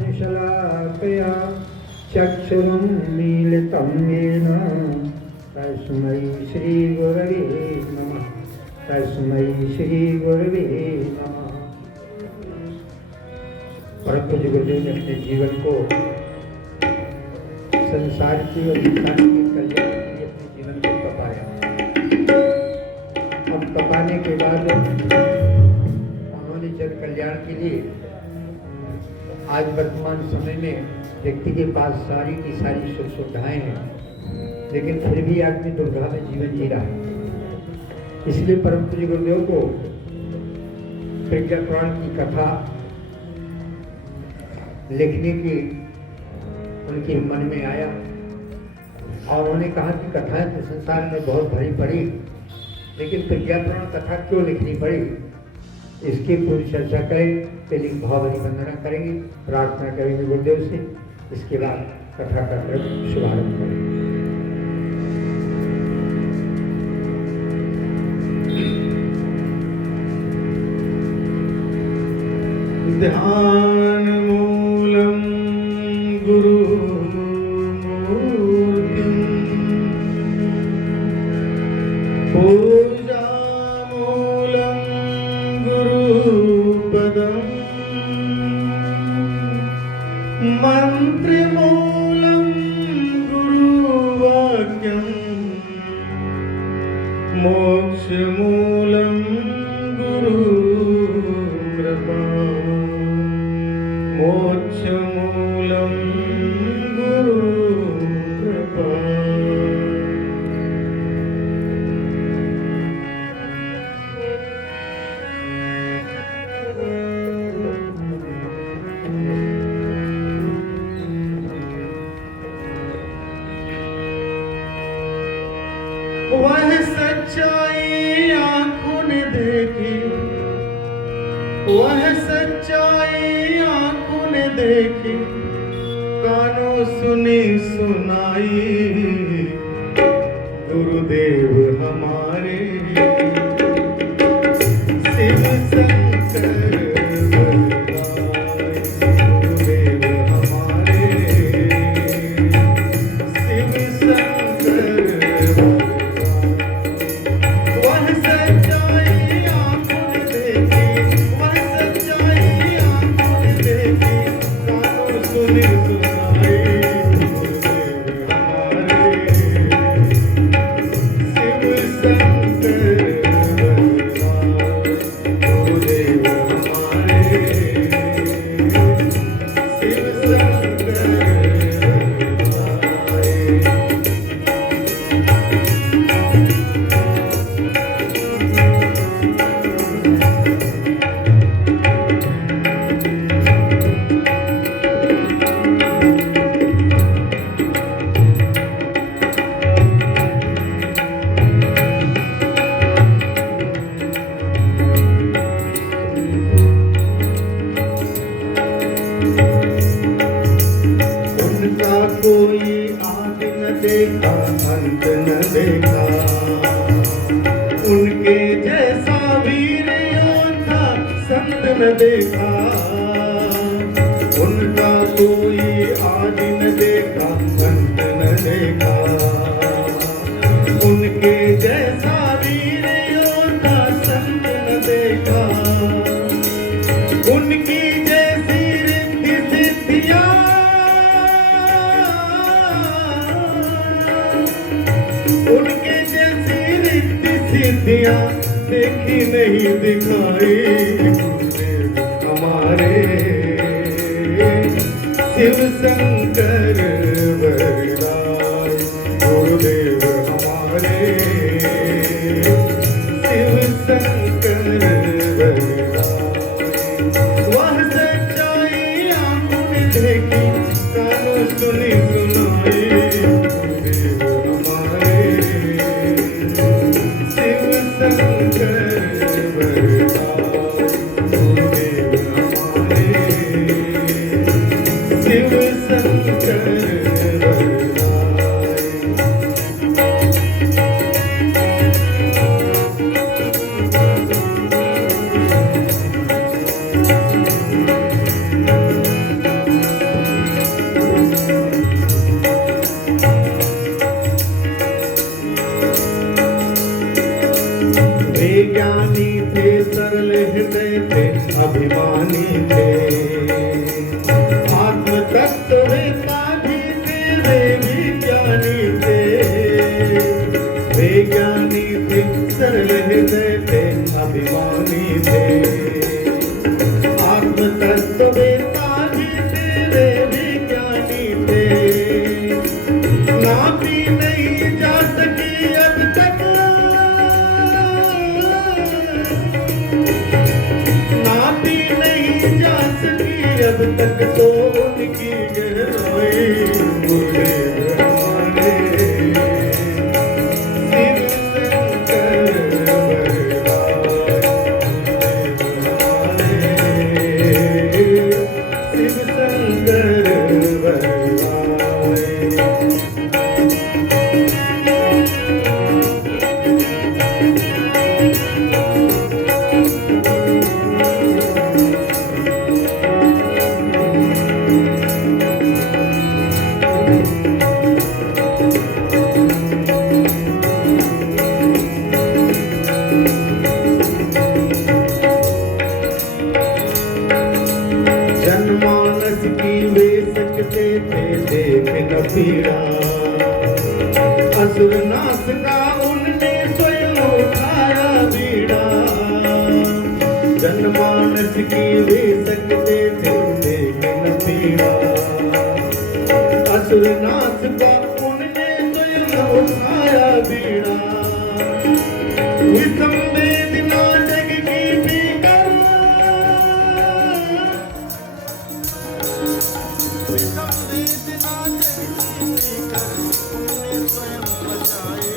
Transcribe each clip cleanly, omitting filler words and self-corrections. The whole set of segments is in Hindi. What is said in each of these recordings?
ज्ञानाञ्जनशलाकया चक्षुरुन्मीलितं येन तस्मै श्रीगुरवे नमः। तस्मै श्रीगुरवे नमः। परम पूज्य गुरुदेव ने अपने जीवन को संसार की और इंसान के कल्याण के लिए अपने जीवन को तपाया। और तपाने के बाद उन्होंने जन कल्याण के लिए आज वर्तमान समय में व्यक्ति के पास सारी की सारी सुख सुविधाएं हैं, लेकिन फिर भी आदमी दुर्गा में जीवन जी रहा है। इसलिए परम पूज्य गुरुदेव को प्रज्ञा पुराण की कथा लिखने की उनके मन में आया और उन्होंने कहा कि कथाएं तो संसार में बहुत भरी पड़ी, लेकिन प्रज्ञा पुराण कथा क्यों लिखनी पड़ी, इसकी पूरी चर्चा करें। पहले भावनी वंदना करेंगे, प्रार्थना करेंगे गुरुदेव से, इसके बाद कथा का शुभारंभ करेंगे। ध्यान मूलम गुरु मूर्तिम पूजा मूलम गुरुपदम मंत्रमूलं गुरुवाक्यं मोक्षमूलं गुरुकृपा मोक्षमूलं गुरुकृपा। वह सच्चाई आँखों ने देखी, वह सच्चाई आँखों ने देखी, कानों सुनी सुनाई, गुरुदेव हमारे शिव शंकर गुरुदेव हमारे शिव शंकर। कोई आदि न देखा अंत न देखा, उनके जैसा वीर योद्धा संत न देखा। उनका कोई आदि न देखा अंत न देखा, उनके जैसा वीर योद्धा संत न देखा। उनकी जैसी रिद्धि सिद्धियां उनके जैसी रिद्धि सिद्धियां देखी नहीं दिखाई, गुरुदेव हमारे शिव शंकर वरदाई। गुरुदेव हमारे शिव शंकर थे, सरल हृदय थे, अभिमानी थे। आत्म तत्ववेता भी थे, वे विज्ञानी थे। वे ज्ञानी थे, सरल हृदय थे, अभिमानी थे। आत्म तत्ववेता भी थे, वे विज्ञानी थे। नापी नहीं जा सकी अब तक, नापी नहीं जा सकी अब तक तो उनकी गहराई। मुझे हमारे शिव शंकर शिव शंकर जनमानस की वे सकते थे देख न पीड़ा। असुर नाश का उनने स्वयं उठाया बीड़ा। जनमानस की वे सकते थे देख न पीड़ा। असुर नाश का उनने स्वयं उठाया बीड़ा। विषम वेदना जग की भीतर, विषम वेदना जग की भीतर, उनने स्वयं बचाए।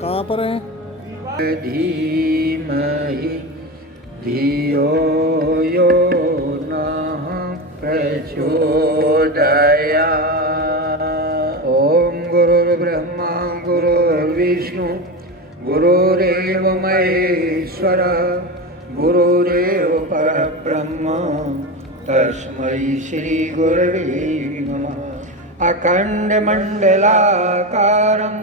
कहाँ पर हैं? धीमहि धियो यो नः प्रचोदयात्। ओम गुरुर्ब्रह्मा गुरुर्विष्णु गुरुरेव महेश्वरः गुरुरेव परब्रह्म तस्मै श्री गुरवे नमः। अखण्डमण्डलाकारं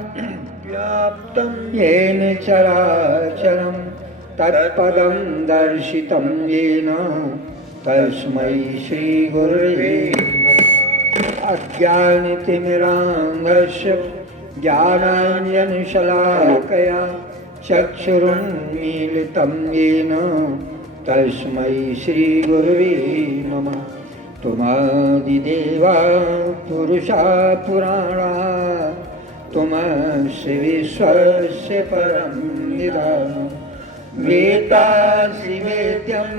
व्याप्तं येन चराचरं तत्पदं दर्शितं येन तस्मै श्री गुरवे नमः। अज्ञानतिमिरान्धस्य ज्ञानाञ्जनशलाकया चक्षुरुन्मीलितं येन तस्मै श्री गुरवे नमः। तुमादिदेवा पुरुषा पुराणा तुमस्य विश्वस्य परं निधानम्। वेदासि वेद्यं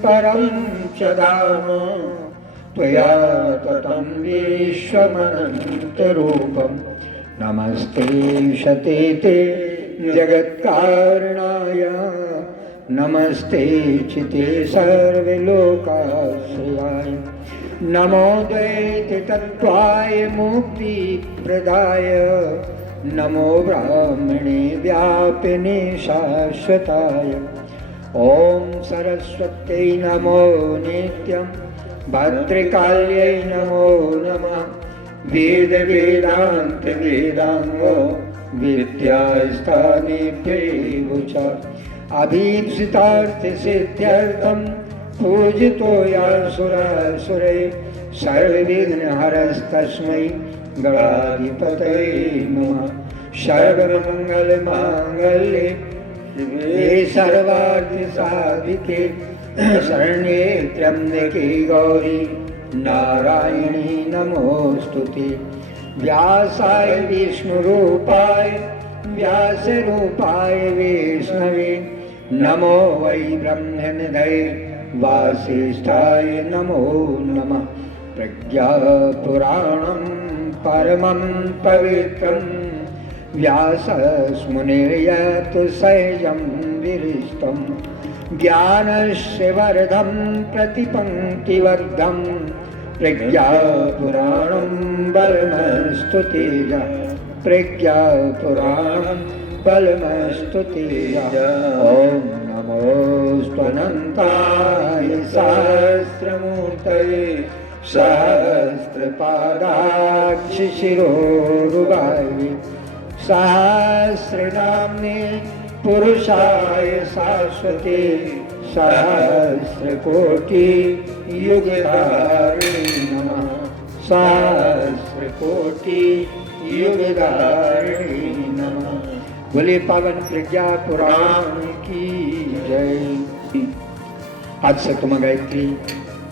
परं च धाम त्वया ततं विश्वमनन्तरूपं। नमस्ते शते ते जगत्कारणाय नमस्ते चिते सर्वलोकाश्रयाय। नमो दैत्यतत्त्वाय मुक्तिप्रदाय नमो ब्राह्मणेन्द्राय व्यापिने शाश्वताय ॐ सरस्वत्यै नमो नित्यं भद्रकाल्यै नमो नमः वेद वेदांत वेदांगो विद्यास्थानेभ्यैव च अभीप्सितार्थ सिद्ध्यर्थं पूजितो यासुरासुरै सर्वविघ्नहरस्तस्मै गणाधिपतये नमः सर्वमङ्गलमाङ्गल्ये शिवे सर्वार्थसाधिके शरण्ये त्र्यम्बके गौरी नारायणी नमोस्तुते व्यासाय विष्णुरूपाय व्यासरूपाय विष्णवे नमो वै ब्रह्मनिधये वासिष्ठाय नमो नमः प्रज्ञापुराणं परमं पवित्रं व्यासमुनिर्यत् सहजं विरिष्टं ज्ञानस्य वर्धं प्रतिपङ्क्तिवर्धं प्रज्ञापुराणं बलमस्तु तेज प्रज्ञापुराणं बलमस्तु तेज ॐ नमोऽस्त्वनन्ताय सहस्रमूर्तये सहस्रपादाक्षशिरोरुबाय सहस्रनाम्ने पुरुषाय शाश्वते सहस्रकोटि युगधारिणे नमः सहस्रकोटि युगधारिणे नमः। बोले पावन प्रज्ञा पुराण की जय। आज सतमा गायत्री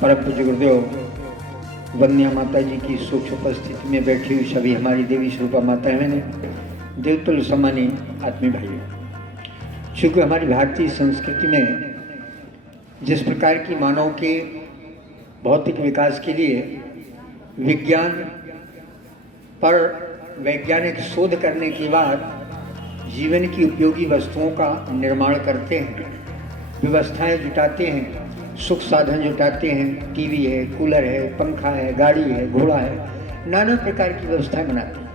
परम पूज्य गुरुदेव वंद्या माता जी की सूक्ष्म उपस्थिति में बैठी हुई सभी हमारी देवी स्वरूपा माताएं ने देवतुल्य सम्मानी आत्मी भाइयों, चूँकि हमारी भारतीय संस्कृति में जिस प्रकार की मानव के भौतिक विकास के लिए विज्ञान पर वैज्ञानिक शोध करने के बाद जीवन की उपयोगी वस्तुओं का निर्माण करते हैं, व्यवस्थाएं जुटाते हैं, सुख साधन जुटाते हैं, टीवी है, कूलर है, पंखा है, गाड़ी है, घोड़ा है, नाना प्रकार की व्यवस्थाएं बनाते हैं।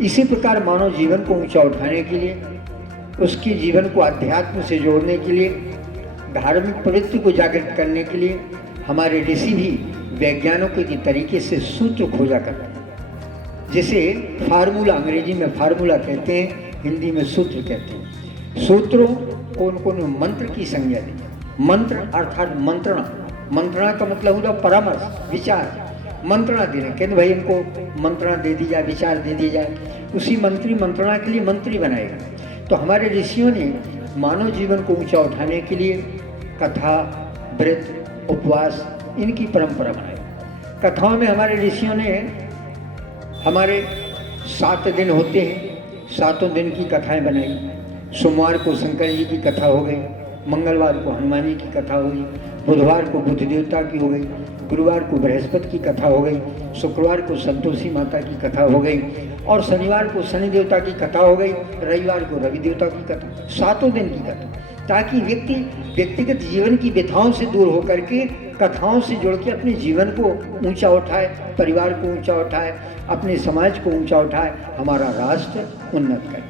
इसी प्रकार मानव जीवन को ऊंचा उठाने के लिए, उसके जीवन को अध्यात्म से जोड़ने के लिए, धार्मिक प्रवृत्ति को जागृत करने के लिए हमारे ऋषि भी वैज्ञानिकों के तरीके से सूत्र खोजा करते हैं, जिसे फार्मूला, अंग्रेजी में फार्मूला कहते हैं, हिंदी में सूत्र कहते हैं। सूत्रों कौन कौन मंत्र की संज्ञा दी। मंत्र अर्थात मंत्रणा, मंत्रणा का मतलब होता परामर्श, विचार, मंत्रणा देने, कहते भाई इनको मंत्रणा दे दी जाए, विचार दे दी जाए, उसी मंत्री मंत्रणा के लिए मंत्री बनाएगा। तो हमारे ऋषियों ने मानव जीवन को ऊंचा उठाने के लिए कथा, व्रत, उपवास, इनकी परंपरा बनाई। कथाओं में हमारे ऋषियों ने हमारे 7 दिन होते हैं, 7 दिन की कथाएं बनाई। सोमवार को शंकर जी की कथा हो गई, मंगलवार को हनुमान जी की कथा हो गई, बुधवार को बुद्ध देवता की हो गई, गुरुवार को बृहस्पति की कथा हो गई, शुक्रवार को संतोषी माता की कथा हो गई और शनिवार को शनि देवता की कथा हो गई, रविवार को रवि देवता की कथा। 7 दिन की कथा, ताकि व्यक्ति व्यक्तिगत जीवन की व्यथाओं से दूर होकर के कथाओं से जुड़ के अपने जीवन को ऊंचा उठाए, परिवार को ऊंचा उठाए, अपने समाज को ऊंचा उठाए, हमारा राष्ट्र उन्नत करे।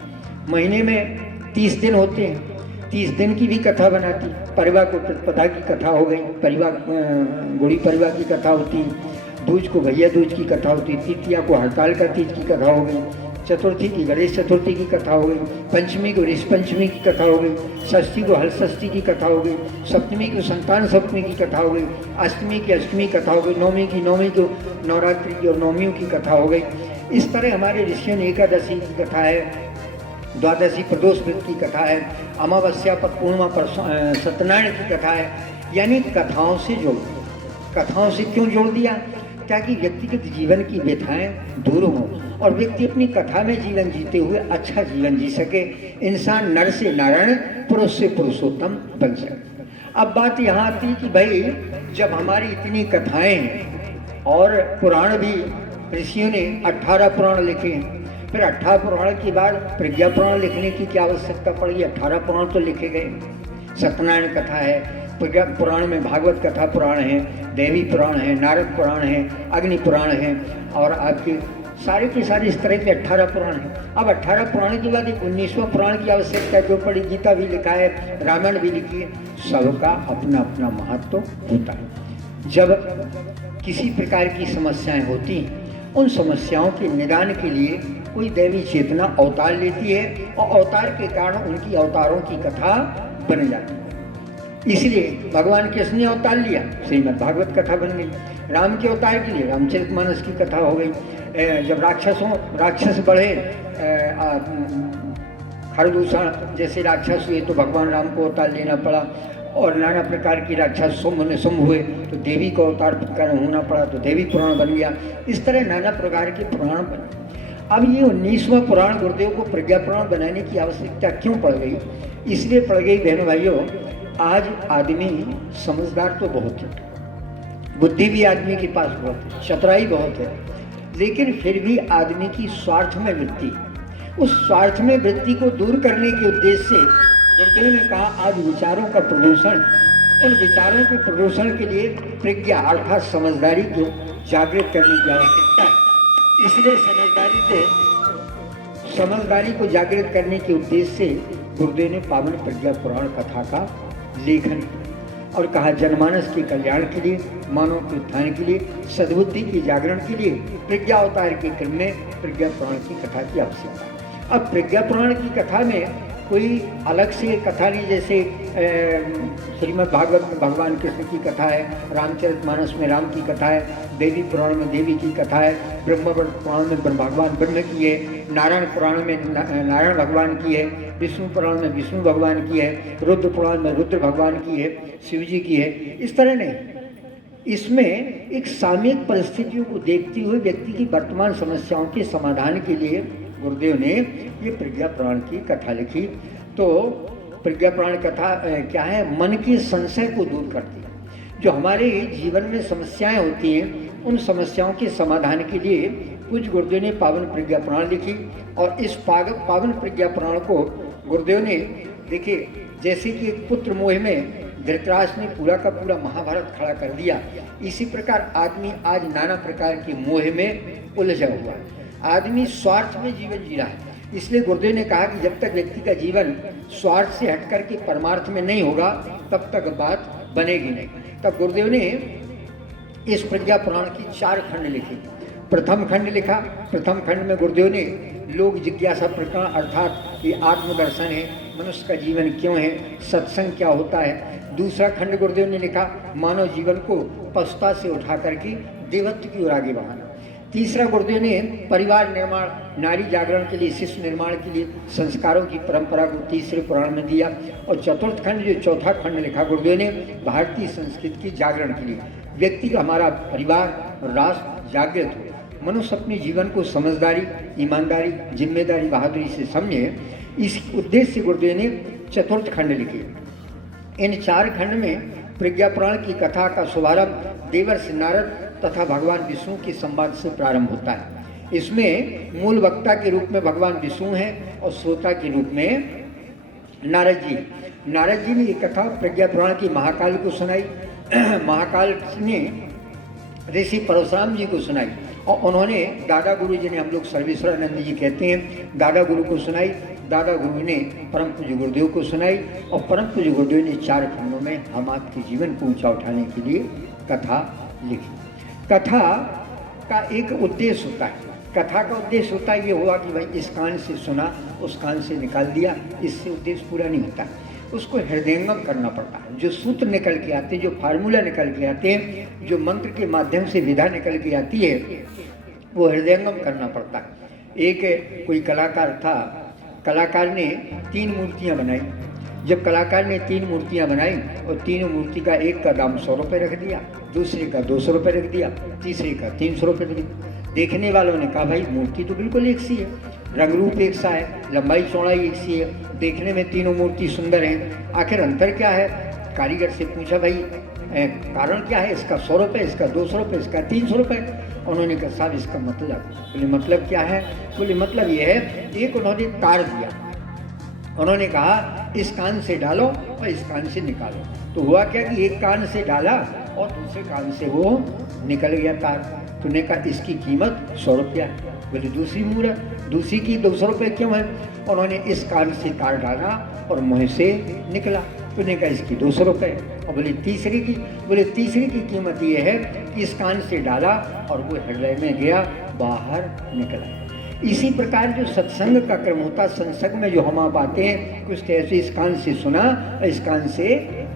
महीने में 30 दिन होते हैं, 30 दिन की भी कथा बनाती। परिवार को प्रतिपदा की कथा हो गई, परिवार गुड़ी परिवार की कथा होती, दूज को भैया दूज की कथा होती, तृतीया को हड़ताल का तीज की कथा हो गई, चतुर्थी की गणेश चतुर्थी की कथा हो गई, पंचमी को ऋषि पंचमी की कथा हो गई, षष्ठी को हल षष्ठी की कथा हो गई, सप्तमी को संतान सप्तमी की कथा हो गई, अष्टमी की अष्टमी कथा हो गई, नवमी की को नवरात्रि की और नवमियों की कथा हो गई। इस तरह हमारे ऋषियों ने एकादशी की कथा है, द्वादशी प्रदोष व्रत की कथा है, अमावस्या पर पूर्णिमा पर सत्यनारायण की कथा है। यानी कथाओं से जोड़ दिया। कथाओं से क्यों जोड़ दिया? ताकि व्यक्तिगत जीवन की व्यथाएं दूर हों और व्यक्ति अपनी कथा में जीवन जीते हुए अच्छा जीवन जी सके, इंसान नर से नारायण, पुरुष से पुरुषोत्तम बन सके। अब बात यहाँ आती कि भाई जब हमारी इतनी कथाएं हैं और पुराण भी ऋषियों ने 18 पुराण लिखे हैं, फिर 18 पुराण के बाद प्रज्ञा पुराण लिखने की क्या आवश्यकता पड़ी? 18 पुराण तो लिखे गए। सत्यनारायण कथा है, प्रज्ञा पुराण में भागवत कथा पुराण है, देवी पुराण है, नारद पुराण है, अग्नि पुराण है और आपके सारे के सारे इस तरह के 18 पुराण हैं। अब 18 पुराण के बाद एक 19वां पुराण की आवश्यकता जो पड़ी, गीता भी लिखा है, रामायण भी लिखी है, सबका अपना अपना महत्व होता है। जब किसी प्रकार की समस्याएं होती हैं, उन समस्याओं के निदान के लिए कोई दैवी चेतना अवतार लेती है और अवतार के कारण उनकी अवतारों की कथा बन जाती है। इसलिए भगवान किसने अवतार लिया? श्रीमद् भागवत कथा बन गई। राम के अवतार के लिए रामचरितमानस की कथा हो गई। जब राक्षस बढ़े, खरदूषण जैसे राक्षस हुए तो भगवान राम को अवतार लेना पड़ा, और नाना प्रकार की राक्षस शुंभ हुए तो देवी को अवतार होना पड़ा, तो देवी पुराण बन गया। इस तरह नाना प्रकार के पुराण बने। अब ये 19वां पुराण गुरुदेव को प्रज्ञा पुराण बनाने की आवश्यकता क्यों पड़ गई? इसलिए पड़ गई बहनों भाइयों, आज आदमी समझदार तो बहुत है, बुद्धि भी आदमी के पास बहुत है, चतुराई बहुत है, लेकिन फिर भी आदमी की स्वार्थ में वृत्ति है। उस स्वार्थ में वृत्ति को दूर करने के उद्देश्य से गुरुदेव ने कहा आज विचारों का प्रदूषण, उन विचारों के प्रदूषण के लिए प्रज्ञा अर्थात समझदारी को जागृत करने की आवश्यकता है। इसलिए समझदारी को जागृत करने के उद्देश्य से गुरुदेव ने पावन प्रज्ञा पुराण कथा का लेखन किया और कहा जनमानस के कल्याण के लिए, मानव के उत्थान के लिए, सद्बुद्धि के जागरण के लिए प्रज्ञा अवतार के क्रम में प्रज्ञा पुराण की कथा की आवश्यकता है। अब प्रज्ञा पुराण की कथा में कोई अलग से कथा नहीं, जैसे श्रीमद् भागवत में भगवान कृष्ण की कथा है, रामचरितमानस में राम की कथा है, देवी पुराण में देवी की कथा है, ब्रह्म पुराण में भगवान ब्रह्म की है, नारायण पुराण में नारायण भगवान की है, विष्णु पुराण में विष्णु भगवान की है, रुद्र पुराण में रुद्र भगवान की है, शिव जी की है। इस तरह नहीं, इसमें एक सामयिक परिस्थितियों को देखते हुए व्यक्ति की वर्तमान समस्याओं के समाधान के लिए गुरुदेव ने ये प्रज्ञा पुराण की कथा लिखी। तो प्रज्ञा पुराण कथा क्या है? मन के संशय को दूर करती है। जो हमारे जीवन में समस्याएं होती हैं, उन समस्याओं के समाधान के लिए कुछ गुरुदेव ने पावन प्रज्ञा पुराण लिखी। और इस पावन प्रज्ञा पुराण को गुरुदेव ने, देखिए, जैसे कि एक पुत्र मोह में धृतराष्ट्र ने पूरा का पूरा महाभारत खड़ा कर दिया, इसी प्रकार आदमी आज नाना प्रकार के मोह में उलझा हुआ है। आदमी स्वार्थ में जीवन जी रहा है। इसलिए गुरुदेव ने कहा कि जब तक व्यक्ति का जीवन स्वार्थ से हटकर के परमार्थ में नहीं होगा, तब तक बात बनेगी नहीं। तब गुरुदेव ने इस प्रज्ञा पुराण की 4 खंड लिखे। प्रथम खंड लिखा। प्रथम खंड में गुरुदेव ने लोक जिज्ञासा प्रकरण अर्थात ये आत्मदर्शन है, मनुष्य का जीवन क्यों है, सत्संग क्या होता है। दूसरा खंड गुरुदेव ने लिखा मानव जीवन को पशुता से उठा करके देवत्व की ओर आगे बढ़ाना। तीसरा गुरुदेव ने परिवार निर्माण, नारी जागरण के लिए, शिष्य निर्माण के लिए संस्कारों की परंपरा को तीसरे पुराण में दिया। और चतुर्थ खंड, जो चौथा खंड लिखा गुरुदेव ने, भारतीय संस्कृति के जागरण के लिए, व्यक्ति का हमारा परिवार और राष्ट्र जागृत हो, मनुष्य अपने जीवन को समझदारी, ईमानदारी, जिम्मेदारी, बहादुरी से समझे, इस उद्देश्य से गुरुदेव ने चतुर्थ खंड लिखे। इन 4 खंड में प्रज्ञा पुराण की कथा का शुभारंभ देवर्षि नारद तथा भगवान विष्णु के संवाद से प्रारंभ होता है। इसमें मूल वक्ता के रूप में भगवान विष्णु हैं और श्रोता के रूप में नारद जी। नारद जी ने ये कथा प्रज्ञा पुराण की महाकाल को सुनाई। महाकाल ने ऋषि परशुराम जी को सुनाई और उन्होंने दादा गुरु जिन्हें हम लोग सर्वेश्वरानंद जी कहते हैं, दादा गुरु को सुनाई। दादा गुरु ने परम पूज्य गुरुदेव को सुनाई और परम पूज्य गुरुदेव ने 4 खंडों में हम आपके जीवन को ऊंचा उठाने के लिए कथा लिखी। कथा का एक उद्देश्य होता है। कथा का उद्देश्य होता है ये हुआ कि भाई इस कान से सुना, उस कान से निकाल दिया, इससे उद्देश्य पूरा नहीं होता। उसको हृदयंगम करना पड़ता है। जो सूत्र निकल के आते हैं, जो फार्मूला निकल के आते हैं, जो मंत्र के माध्यम से विधा निकल के आती है, वो हृदयंगम करना पड़ता है। एक कोई कलाकार था, कलाकार ने 3 मूर्तियाँ बनाई। जब कलाकार ने 3 मूर्तियाँ बनाई और तीनों मूर्ति का एक का दाम 100 रुपये रख दिया, दूसरे का 200 रुपये रख दिया, तीसरे का 300 रुपये रख दिया। देखने वालों ने कहा भाई मूर्ति तो बिल्कुल एक सी है, रंग रूप एक सा है, लंबाई चौड़ाई एक सी है, देखने में तीनों मूर्ति सुंदर हैं, आखिर अंतर क्या है। कारीगर से पूछा भाई कारण क्या है, इसका 100 रुपये, इसका 200 रुपये, इसका 300 रुपये। उन्होंने कहा साहब इसका मतलब। बोले मतलब क्या है? बोले मतलब ये है, एक उन्होंने तार दिया, उन्होंने कहा इस कान से डालो और इस कान से निकालो। तो हुआ क्या कि एक कान से डाला और दूसरे कान से वो निकल गया तार। तूने कहा इसकी कीमत 100 रुपया। बोले दूसरी मूरत, दूसरी की 200 रुपये क्यों है? उन्होंने इस कान से तार डाला और मुँह से निकला, तो ने कहा इसकी 200 रुपये। और बोले तीसरी की? बोले तीसरी की कीमत ये है कि इस कान से डाला और वो हृदय में गया, बाहर निकला। इसी प्रकार जो सत्संग का क्रम होता, सत्संग में जो हम आप आते हैं, कुछ ऐसे इस कान से सुना, इस कान से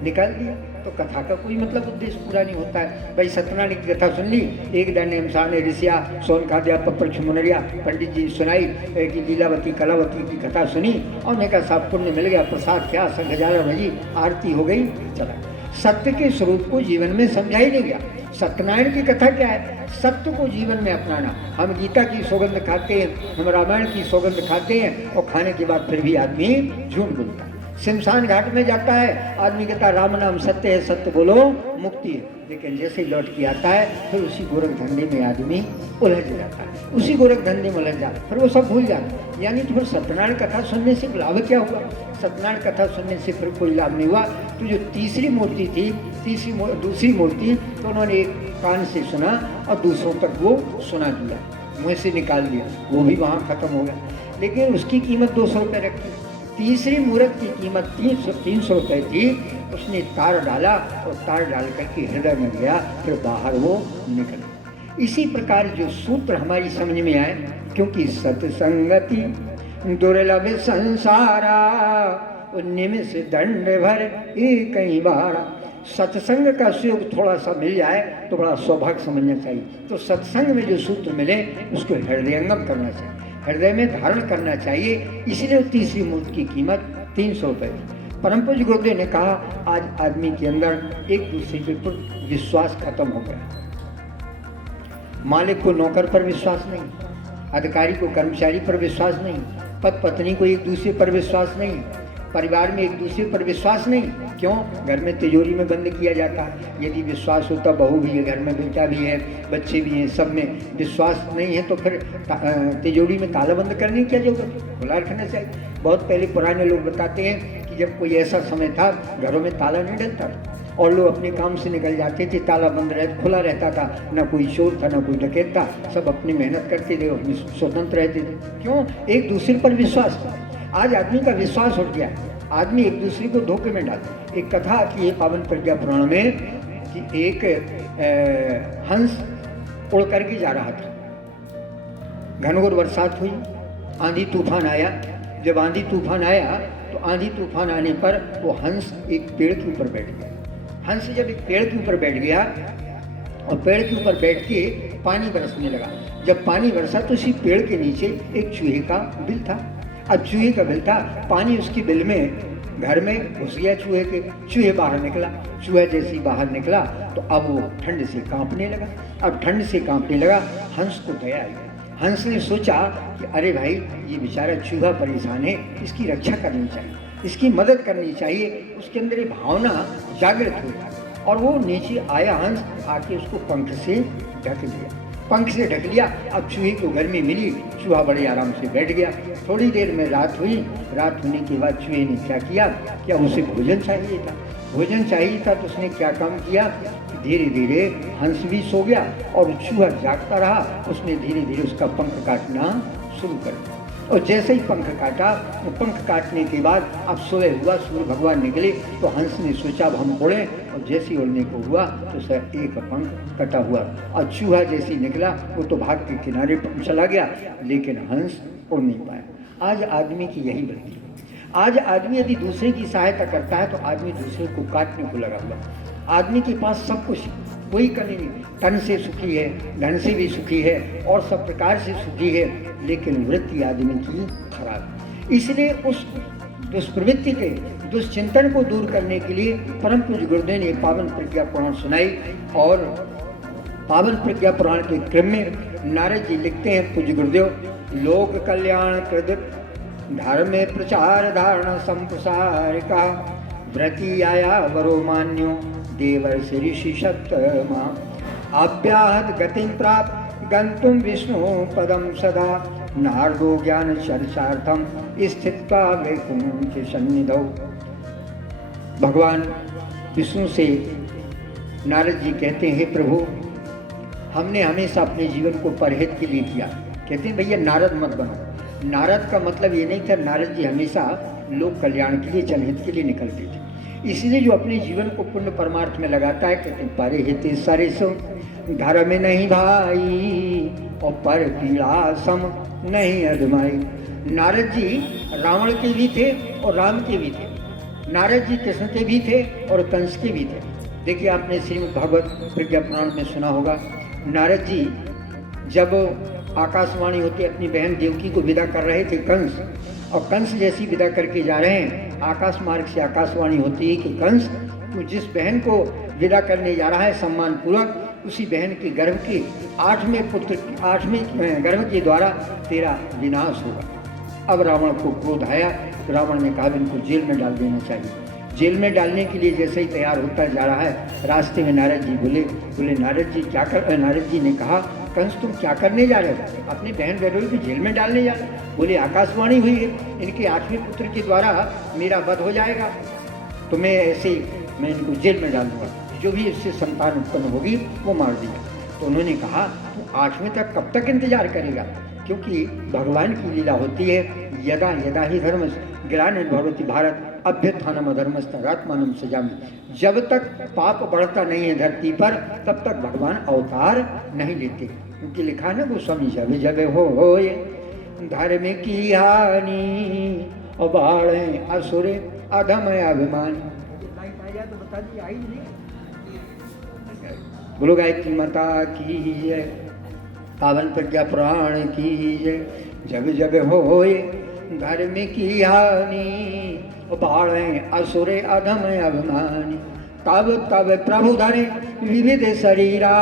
निकाल दिया, तो कथा का कोई मतलब उद्देश्य पूरा नहीं होता है। भाई सत्यनारायण की कथा सुन ली, एक दंड हमसाने ऋषिया सोन खाद्या पप्रक्ष मुनरिया, पंडित जी सुनाई कि लीलावती कलावती की कथा सुनी और मैं कहा साहब पुण्य मिल गया, प्रसाद क्या, संघ जाला भजी, आरती हो गई, चला। सत्य के स्वरूप को जीवन में समझा ही नहीं गया। सत्यनारायण की कथा क्या है? सत्य को जीवन में अपनाना। हम गीता की सौगंध खाते हैं, हम रामायण की सौगंध खाते हैं और खाने के बाद फिर भी आदमी झूठ बोलता है। शमशान घाट में जाता है, आदमी कहता है राम नाम सत्य है, सत्य बोलो मुक्ति है, लेकिन जैसे ही लौट के आता है फिर उसी गोरख धंधे में आदमी उलझ जाता है, उसी गोरख धंधे में उलझ जाता है, फिर वो सब भूल जाता है। यानी तो फिर सत्यनारायण कथा सुनने से लाभ क्या हुआ? सत्यनारायण कथा सुनने से फिर कोई लाभ नहीं हुआ। तो जो तीसरी मूर्ति थी, दूसरी मूर्ति, तो उन्होंने एक कान से सुना और दूसरों तक वो सुना दिया, मुँह से निकाल दिया, वो भी वहाँ खत्म हो गया, लेकिन उसकी कीमत 200 रुपये रखी। तीसरी मूर्त की कीमत 300 रुपये थी। उसने तार डाला और तार डाल करके हृदय में गया, फिर बाहर वो निकला। इसी प्रकार जो सूत्र हमारी समझ में आए, क्योंकि सत्संगति दुर्लभ संसारा, निमिष दंड भर एक कई बार। सत्संग का सुयोग थोड़ा सा मिल जाए तो बड़ा सौभाग्य समझना चाहिए। तो सत्संग में जो सूत्र मिले उसको हृदयंगम करना चाहिए, हृदय में धारण करना चाहिए। इसीलिए तीसरी मूर्त की कीमत 300 रुपये थी। परम पूज्य गुरुदेव ने कहा आज आदमी के अंदर एक दूसरे के ऊपर विश्वास खत्म हो गया। मालिक को नौकर पर विश्वास नहीं, अधिकारी को कर्मचारी पर विश्वास नहीं, पति पत्नी को एक दूसरे पर विश्वास नहीं, परिवार में एक दूसरे पर विश्वास नहीं। क्यों? घर में तिजोरी में बंद किया जाता है। यदि विश्वास होता, बहू भी है घर में, बेटा भी है, बच्चे भी हैं, सब में विश्वास नहीं है तो फिर तिजोरी में ताला बंद करने की क्या जरूरत? खुला रखना चाहिए। बहुत पहले पुराने लोग बताते हैं कि जब कोई ऐसा समय था घरों में ताला नहीं डलता और लोग अपने काम से निकल जाते थे, ताला बंद खुला रहता था, ना कोई चोर था ना कोई डकैत था, सब अपनी मेहनत करते थे, अपनी स्वतंत्र रहते थे। क्यों? एक दूसरे पर विश्वास था। आज आदमी का विश्वास उठ गया है, आदमी एक दूसरे को धोखे में डालता है। एक कथा आती है पावन प्रज्ञा पुराण में कि एक हंस उड़ करके जा रहा था, घनघोर बरसात हुई, आंधी तूफान आया। जब आंधी तूफान आया तो आंधी तूफान आने पर वो हंस एक पेड़ के ऊपर बैठ गया। हंस जब एक पेड़ के ऊपर बैठ गया और पेड़ के ऊपर बैठ के पानी बरसने लगा, जब पानी बरसा तो उसी पेड़ के नीचे एक चूहे का बिल था। अब चूहे का बिल था, पानी उसके बिल में घर में घुस गया चूहे के, चूहे बाहर निकला। चूहा जैसे ही बाहर निकला तो अब वो ठंड से कांपने लगा। अब ठंड से कांपने लगा, हंस को दया आई। हंस ने सोचा कि अरे भाई ये बेचारा चूहा परेशान है, इसकी रक्षा करनी चाहिए, इसकी मदद करनी चाहिए। उसके अंदर ये भावना जागृत हुई और वो नीचे आया हंस, आके उसको पंख से ढक लिया, पंख से ढक लिया। अब चूहे को गर्मी मिली, चूहा बड़े आराम से बैठ गया। थोड़ी देर में रात हुई, रात होने के बाद चूहे ने क्या किया, क्या उसे भोजन चाहिए था, भोजन चाहिए था तो उसने क्या काम किया, धीरे धीरे हंस भी सो गया और चूहा जागता रहा। उसने धीरे धीरे उसका पंख काटना शुरू कर दिया और जैसे ही पंख काटा, वो पंख काटने के बाद अब सुबह हुआ, सूर्य भगवान निकले तो हंस ने सोचा अब हम उड़े, और जैसे ही उड़ने को हुआ तो सर एक पंख कटा हुआ और चूहा जैसे ही निकला वो तो भाग के किनारे पर चला गया, लेकिन हंस उड़ नहीं पाया। आज आदमी की यही गलती है। आज आदमी यदि दूसरे की सहायता करता है तो आदमी दूसरे को काटने को लगा हुआ। आदमी के पास सब कुछ, कोई कमी नहीं, तन से सुखी है, धन से भी सुखी है और सब प्रकार से सुखी है, लेकिन वृत्ति आदमी की खराब। इसलिए उस दुष्प्रवृत्ति के दुष्चिंतन को दूर करने के लिए परम पूज्य गुरुदेव ने पावन प्रज्ञा पुराण सुनाई। और पावन प्रज्ञा पुराण के क्रम में नारद जी लिखते हैं, पूज्य गुरुदेव, लोक कल्याण कृत धर्म प्रचार धारण संप्रसारिका व्रति आया वरो मान्यो देवर ऋषि सत्तमा अव्याहत गतिं प्राप्त गंतुम विष्णु पदम सदा नारदो ज्ञान चर्चार्थम स्थित्वा वैकुंठ सन्निधौ। भगवान विष्णु से नारद जी कहते हैं, प्रभु हमने हमेशा अपने जीवन को परहित के लिए किया, कहते हैं भैया नारद मत बनो। नारद का मतलब ये नहीं था, नारद जी हमेशा लोक कल्याण के लिए, जनहित के लिए निकलते थे। इसलिए जो अपने जीवन को पुण्य परमार्थ में लगाता है, कहते हैं पारे हिते सारे सो धर्म नहीं भाई और पर पीड़ा सम नहीं अदमाई। नारद जी रावण के भी थे और राम के भी थे। नारद जी कृष्ण के भी थे और कंस के भी थे। देखिए आपने श्रीमद् भागवत प्रज्ञा पुराण में सुना होगा, नारद जी जब आकाशवाणी होती अपनी बहन देवकी को विदा कर रहे थे कंस, और कंस जैसी विदा करके जा रहे हैं, आकाश मार्ग से आकाशवाणी होती है कि कंस तू जिस बहन को विदा करने जा रहा है सम्मान पूर्वक, उसी बहन के गर्भ के 8वें गर्भ के द्वारा तेरा विनाश होगा। अब रावण को क्रोध आया तो रावण ने कहा इनको जेल में डाल देना चाहिए। जेल में डालने के लिए जैसे ही तैयार होता जा रहा है, रास्ते में नारद जी बोले नारद जी क्या कर। नारद जी ने कहा कंस तुम क्या करने जा रहे हो, अपनी बहन गरुड़ को जेल में डालने जा रहे हो। बोले आकाशवाणी हुई है इनके 8वें पुत्र के द्वारा मेरा वध हो जाएगा, तो मैं इनको जेल में डाल दूंगा, जो भी इससे संतान उत्पन्न होगी वो मार दिया। तो उन्होंने कहा तू 8वें तक कब तक इंतजार करेगा, क्योंकि भगवान की लीला होती है यदा यदा ही धर्म ग्लानिर्भवति भारत अभ्युत्थानम् अधर्मस्तदात्मानं सृजामि। जब तक पाप बढ़ता नहीं है धरती पर, तब तक भगवान अवतार नहीं लेते, क्योंकि लिखा है ना गोस्वामी जब जब हो धर्म की हानि और बाढ़े असुर अधम अभिमान। तो बता दी आई नहीं। बोलो गायत्री माता की जय, पावन प्रज्ञा पुराण की जय। जब जब होए धर्म की हानि बाढ़े असुरे अधम अभिमानी, तब तब प्रभु धरे विविध शरीरा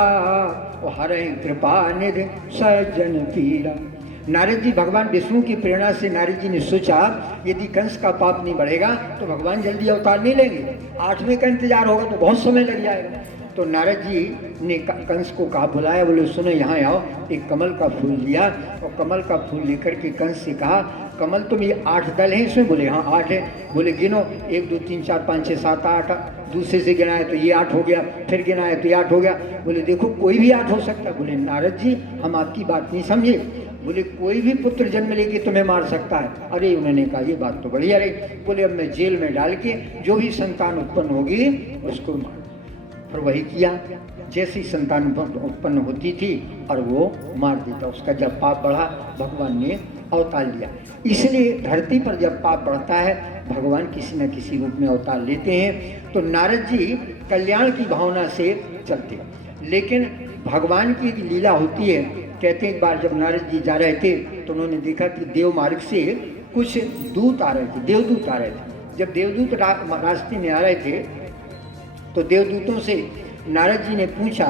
हरे कृपा निधि सज्जन पीरा। नारद जी भगवान विष्णु की प्रेरणा से नारद जी ने सोचा यदि कंस का पाप नहीं बढ़ेगा तो भगवान जल्दी अवतार नहीं लेंगे, 8वें का इंतजार होगा तो बहुत समय लग जाएगा। तो नारद जी ने कंस को कहा, बुलाया, बोले सुनो यहाँ आओ। एक कमल का फूल लिया और कमल का फूल लेकर के कंस से कहा कमल तुम ये 8 दल हैं इसमें? बोले हाँ 8 है। बोले गिनो 1 2 3 4 5 6 7 8। दूसरे से गिना है तो ये 8 हो गया, फिर गिना है तो ये 8 हो गया। बोले देखो कोई भी 8 हो सकता है। बोले नारद जी हम आपकी बात नहीं समझे। बोले कोई भी पुत्र जन्म लेके तुम्हें मार सकता है। अरे उन्होंने कहा ये बात तो बढ़िया रही। बोले अब मैं जेल में डाल के जो भी संतान उत्पन्न होगी उसको मार। फिर वही किया, जैसी संतान उत्पन्न होती थी और वो मार देता। उसका जब पाप बढ़ा भगवान ने अवतार लिया। इसलिए धरती पर जब पाप बढ़ता है भगवान किसी न किसी रूप में अवतार लेते हैं। तो नारद जी कल्याण की भावना से चलते, लेकिन भगवान की एक लीला होती है। कहते हैं एक बार जब नारद जी जा रहे थे तो उन्होंने देखा कि देव मार्ग से कुछ दूत आ रहे थे, देवदूत आ रहे थे। जब देवदूत रास्ते में आ रहे थे तो देवदूतों से नारद जी ने पूछा,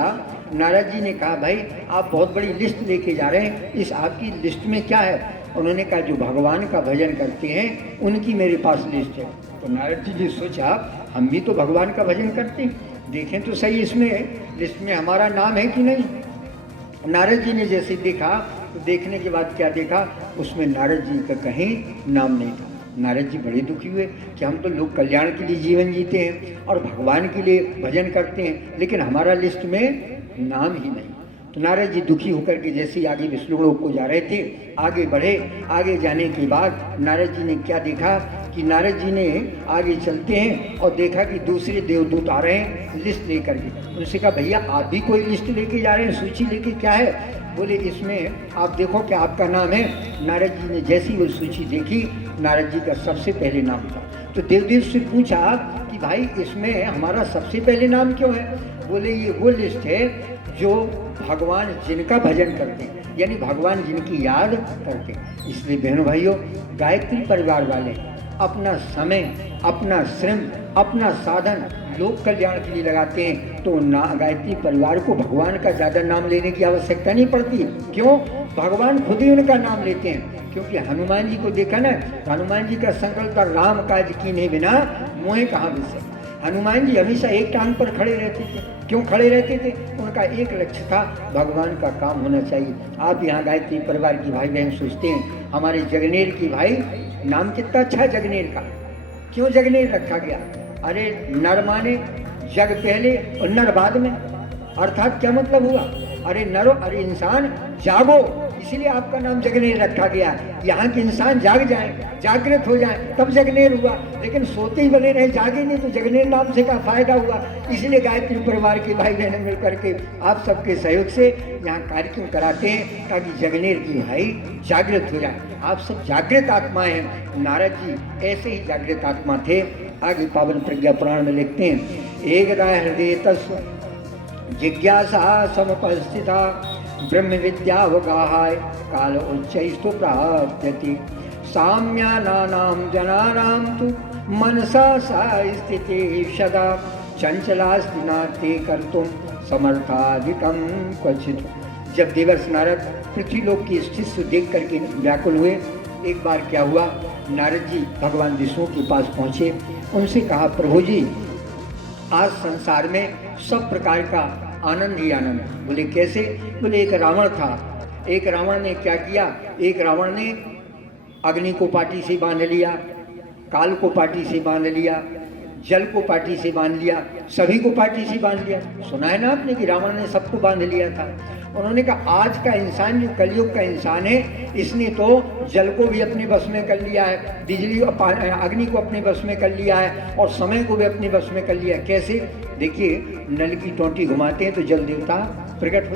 नारद जी ने कहा भाई आप बहुत बड़ी लिस्ट लेके जा रहे हैं, इस आपकी लिस्ट में क्या है? उन्होंने कहा जो भगवान का भजन करते हैं उनकी मेरे पास लिस्ट है। तो नारद जी ने सोचा हम भी तो भगवान का भजन करते हैं, देखें तो सही इसमें लिस्ट में हमारा नाम है कि नहीं। नारद जी ने जैसे देखा तो देखने के बाद क्या देखा, उसमें नारद जी का कहीं नाम नहीं था। नारद जी बड़े दुखी हुए कि हम तो लोग कल्याण के लिए जीवन जीते हैं और भगवान के लिए भजन करते हैं, लेकिन हमारा लिस्ट में नाम ही नहीं। तो नारद जी दुखी होकर के जैसे ही आगे विष्णुलोक को जा रहे थे, आगे बढ़े। आगे जाने के बाद नारद जी ने क्या देखा कि नारद जी ने आगे चलते हैं और देखा कि दूसरे देवदूत आ रहे हैं लिस्ट लेकर के। उनसे कहा भैया आप भी कोई लिस्ट लेके जा रहे हैं, सूची लेके? क्या है? बोले इसमें आप देखो कि आपका नाम है। नारद जी ने जैसी वो सूची देखी, नारद जी का सबसे पहले नाम था। तो देवदूत से पूछा कि भाई इसमें हमारा सबसे पहले नाम क्यों है? बोले ये वो लिस्ट है जो भगवान जिनका भजन करते हैं, यानी भगवान जिनकी याद करते हैं। इसलिए बहनों भाइयों, गायत्री परिवार वाले अपना समय, अपना श्रम, अपना साधन लोक कल्याण के लिए लगाते हैं, तो गायत्री परिवार को भगवान का ज़्यादा नाम लेने की आवश्यकता नहीं पड़ती। क्यों? भगवान खुद ही उनका नाम लेते हैं। क्योंकि हनुमान जी को देखा ना, हनुमान जी का संकल्प था राम काज कीन्हे बिना मोहे कहाँ विसर। हनुमान जी हमेशा एक टांग पर खड़े रहते थे। क्यों खड़े रहते थे? उनका एक लक्ष्य था, भगवान का काम होना चाहिए। आप यहाँ गायत्री परिवार की भाई बहन सोचते हैं हमारे जगनेर की, भाई नाम कितना अच्छा है जगनेर का। क्यों जगनेर रखा गया? अरे नर माने जग पहले और नर बाद में, अर्थात क्या मतलब हुआ? अरे नरो, अरे इंसान जागो, इसलिए आपका नाम जगनेर रखा गया। यहाँ के इंसान जाग जाएं, जागृत हो जाएं, तब जगनेर हुआ। लेकिन सोते ही बने रहे, जागे नहीं, तो जगनेर नाम से क्या फायदा हुआ। इसलिए गायत्री परिवार के भाई बहनें मिल करके आप सबके सहयोग से यहाँ कार्यक्रम कराते हैं, ताकि जगनेर की भाई जागृत हो जाए। आप सब जागृत आत्माएं हैं। नारद जी ऐसे ही जागृत आत्मा थे। आगे पावन प्रज्ञा पुराण में लिखते हैं, एकदा हृदय तस्व जिज्ञासा समुपस्थिता ब्रह्म विद्यावगाहाय काल उच्चैस्तु प्राप्यति साम्यानानां जनानां तु मनसा सा स्थिति सदा चंचलास्ति नाते कर्तुं समर्थाधिकं क्वचित्। जब देवर्षि नारद पृथ्वीलोक की स्थिति देख करके व्याकुल हुए, एक बार क्या हुआ, नारद जी भगवान विष्णु के पास पहुँचे। उनसे कहा, प्रभु जी आज संसार में सब प्रकार का आनंद ही आनंद है। बोले कैसे? बोले एक रावण था, एक रावण ने क्या किया, एक रावण ने अग्नि को पाटी से बांध लिया, काल को पाटी से बांध लिया, जल को पाटी से बांध लिया, सभी को पाटी से बांध लिया। सुना है ना आपने कि रावण ने सबको बांध लिया था। उन्होंने कहा आज का इंसान जो कलयुग का इंसान है, इसने तो जल को भी अपने बस में कर लिया है, बिजली अग्नि को अपने बस में कर लिया है, और समय को भी अपने बस में कर लिया है। कैसे? देखिए, नल की टोंटी घुमाते हैं तो जल देवता प्रकट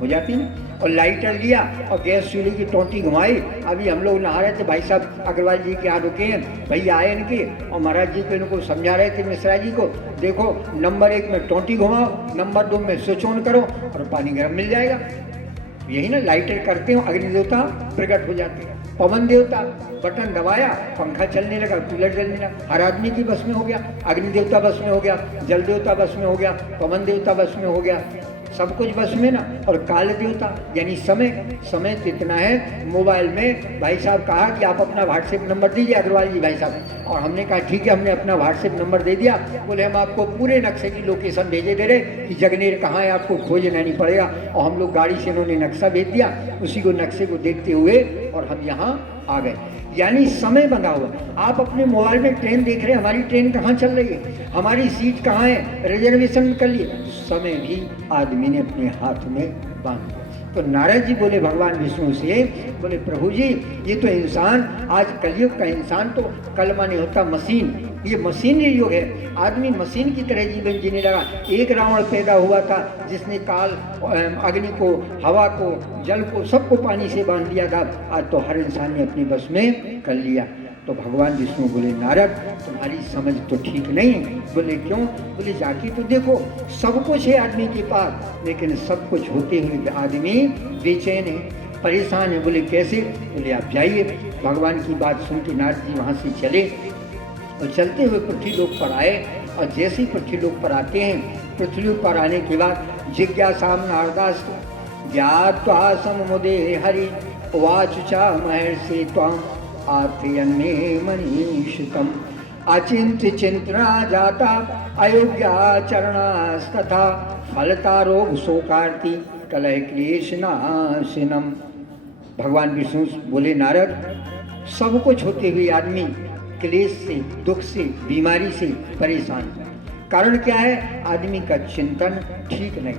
हो जाती है ना। और लाइटर लिया और गैस चूल्हे की टोंटी घुमाई। अभी हम लोग नहा रहे थे, भाई साहब अग्रवाल जी के यहाँ रुके हैं, भैया आए इनके, और महाराज जी को इनको समझा रहे थे मिश्रा जी को, देखो नंबर 1 में टोंटी घुमाओ, नंबर 2 में स्विच ऑन करो और पानी गर्म मिल जाएगा। यही ना लाइटर करते हो, अग्नि देवता प्रकट हो जाते हैं। पवन देवता बटन दबाया, पंखा चलने लगा, कूलर चलने लगा, हर आदमी की बस में हो गया। अग्नि देवता बस में हो गया, जल देवता बस में हो गया, पवन देवता बस में हो गया, सब कुछ बस में ना। और काल देवता यानी समय तो इतना है। मोबाइल में भाई साहब कहा कि आप अपना व्हाट्सएप नंबर दीजिए अग्रवाल जी भाई साहब, और हमने कहा ठीक है, हमने अपना व्हाट्सएप नंबर दे दिया। बोले हम आपको पूरे नक्शे की लोकेशन भेजे दे रहे कि जगनेर कहाँ है, आपको खोजना नहीं पड़ेगा। और हम लोग गाड़ी से इन्होंने नक्शा भेज दिया, उसी को नक्शे को देखते हुए और हम यहाँ आ गए। यानी समय बंधा हुआ। आप अपने मोबाइल में ट्रेन देख रहे हैं, हमारी ट्रेन कहाँ चल रही है, हमारी सीट कहाँ है, रिजर्वेशन कर लिए। समय भी आदमी ने अपने हाथ में बांध दिया। तो नारद जी बोले भगवान विष्णु से, बोले प्रभु जी ये तो इंसान, आज कलयुग का इंसान तो कल माने होता मशीन, ये मशीनरी युग है। आदमी मशीन की तरह जीवन जीने लगा। एक रावण पैदा हुआ था जिसने काल अग्नि को, हवा को, जल को, सबको पानी से बांध दिया था। आज तो हर इंसान ने अपनी बस में कर लिया। तो भगवान विष्णु बोले नारद तुम्हारी समझ तो ठीक नहीं है। बोले क्यों? बोले जाके तो देखो, सब कुछ है आदमी के पास, लेकिन सब कुछ होते हुए आदमी बेचैन है, परेशान है। बोले कैसे? बोले आप जाइए। भगवान की बात सुन के नारद जी वहाँ से चले और चलते हुए पृथ्वीलोक पर आए। और जैसे ही पृथ्वीलोक पर आते हैं, पृथ्वीलोक पर आने के बाद जिज्ञासा नारदास्तु ज्ञात्वा समुदे हरि उवाच च महर्षि त्वाम् आत्मन्ये मनीषितम् अचिंत्य चिंतना जाता अयोग्याचरणास्तथा फलता रोग शोकार्ति कलह क्लेशनाशिनम। भगवान विष्णु बोले नारद सब कुछ होते हुए आदमी क्लेश से, दुख से, बीमारी से परेशान। कारण क्या है? आदमी का चिंतन ठीक नहीं।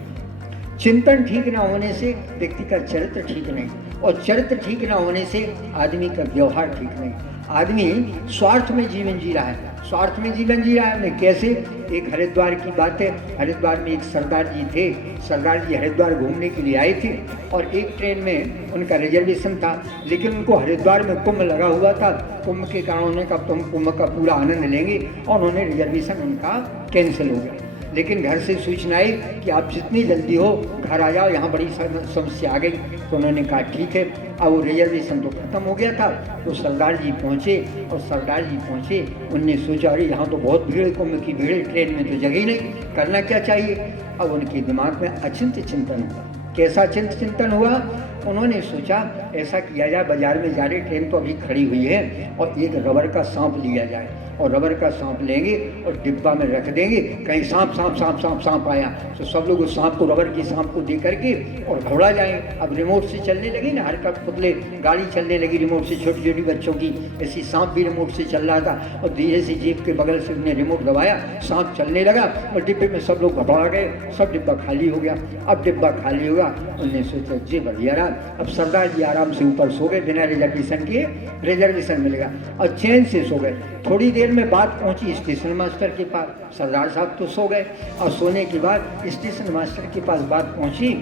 चिंतन ठीक ना होने से व्यक्ति का चरित्र ठीक नहीं, और चरित्र ठीक ना होने से आदमी का व्यवहार ठीक नहीं। आदमी स्वार्थ में जीवन जी रहा है, स्वार्थ में जीवन जी रहा है। कैसे? एक हरिद्वार की बात है। हरिद्वार में एक सरदार जी थे। सरदार जी हरिद्वार घूमने के लिए आए थे और एक ट्रेन में उनका रिजर्वेशन था, लेकिन उनको हरिद्वार में कुंभ लगा हुआ था। कुंभ के कारण उन्होंने कहा तुम कुंभ का पूरा आनंद लेंगे, और उन्होंने रिजर्वेशन उनका कैंसिल हो गया। लेकिन घर से सूचना आई कि आप जितनी जल्दी हो घर आ जाओ, यहाँ बड़ी समस्या आ गई। तो उन्होंने कहा ठीक है। अब वो रिजर्वेशन तो ख़त्म हो गया था। तो सरदार जी पहुँचे, और सरदार जी पहुँचे, उनने सोचा अरे यहाँ तो बहुत भीड़, कुंभ की भीड़, ट्रेन में तो जगह ही नहीं, करना क्या चाहिए। अब उनके दिमाग में अचिंत्य चिंतन हुआ। कैसा चिंतन हुआ? उन्होंने सोचा ऐसा किया जाए, बाजार में जा रही ट्रेन तो अभी खड़ी हुई है, और एक रबर का सांप लिया जाए, और रबर का सांप लेंगे और डिब्बा में रख देंगे। कहीं सांप सांप सांप सांप सांप आया तो सब लोग उस सांप को, रबर के सांप को दे करके और घबरा जाएं। अब रिमोट से चलने लगी ना, हर का पुतले गाड़ी चलने लगी रिमोट से, छोटी छोटी बच्चों की, ऐसी सांप भी रिमोट से चल रहा था। और धीरे से जेब के बगल से उसने रिमोट दबाया, सांप चलने लगा, और डिब्बे में सब लोग घबरा गए, सब डिब्बा खाली हो गया। अब डिब्बा खाली होगा, उन्होंने सोचा जे बढ़िया रहा, अब सरदार जी आराम से ऊपर सो गए, बिना रिजर्वेशन के, रिजर्वेशन मिल गया और चैन से सो गए। थोड़ी देर में बात पहुंची स्टेशन मास्टर के पास। सरदार साहब तो सो गए और सोने के बाद स्टेशन मास्टर के पास बात पहुंची।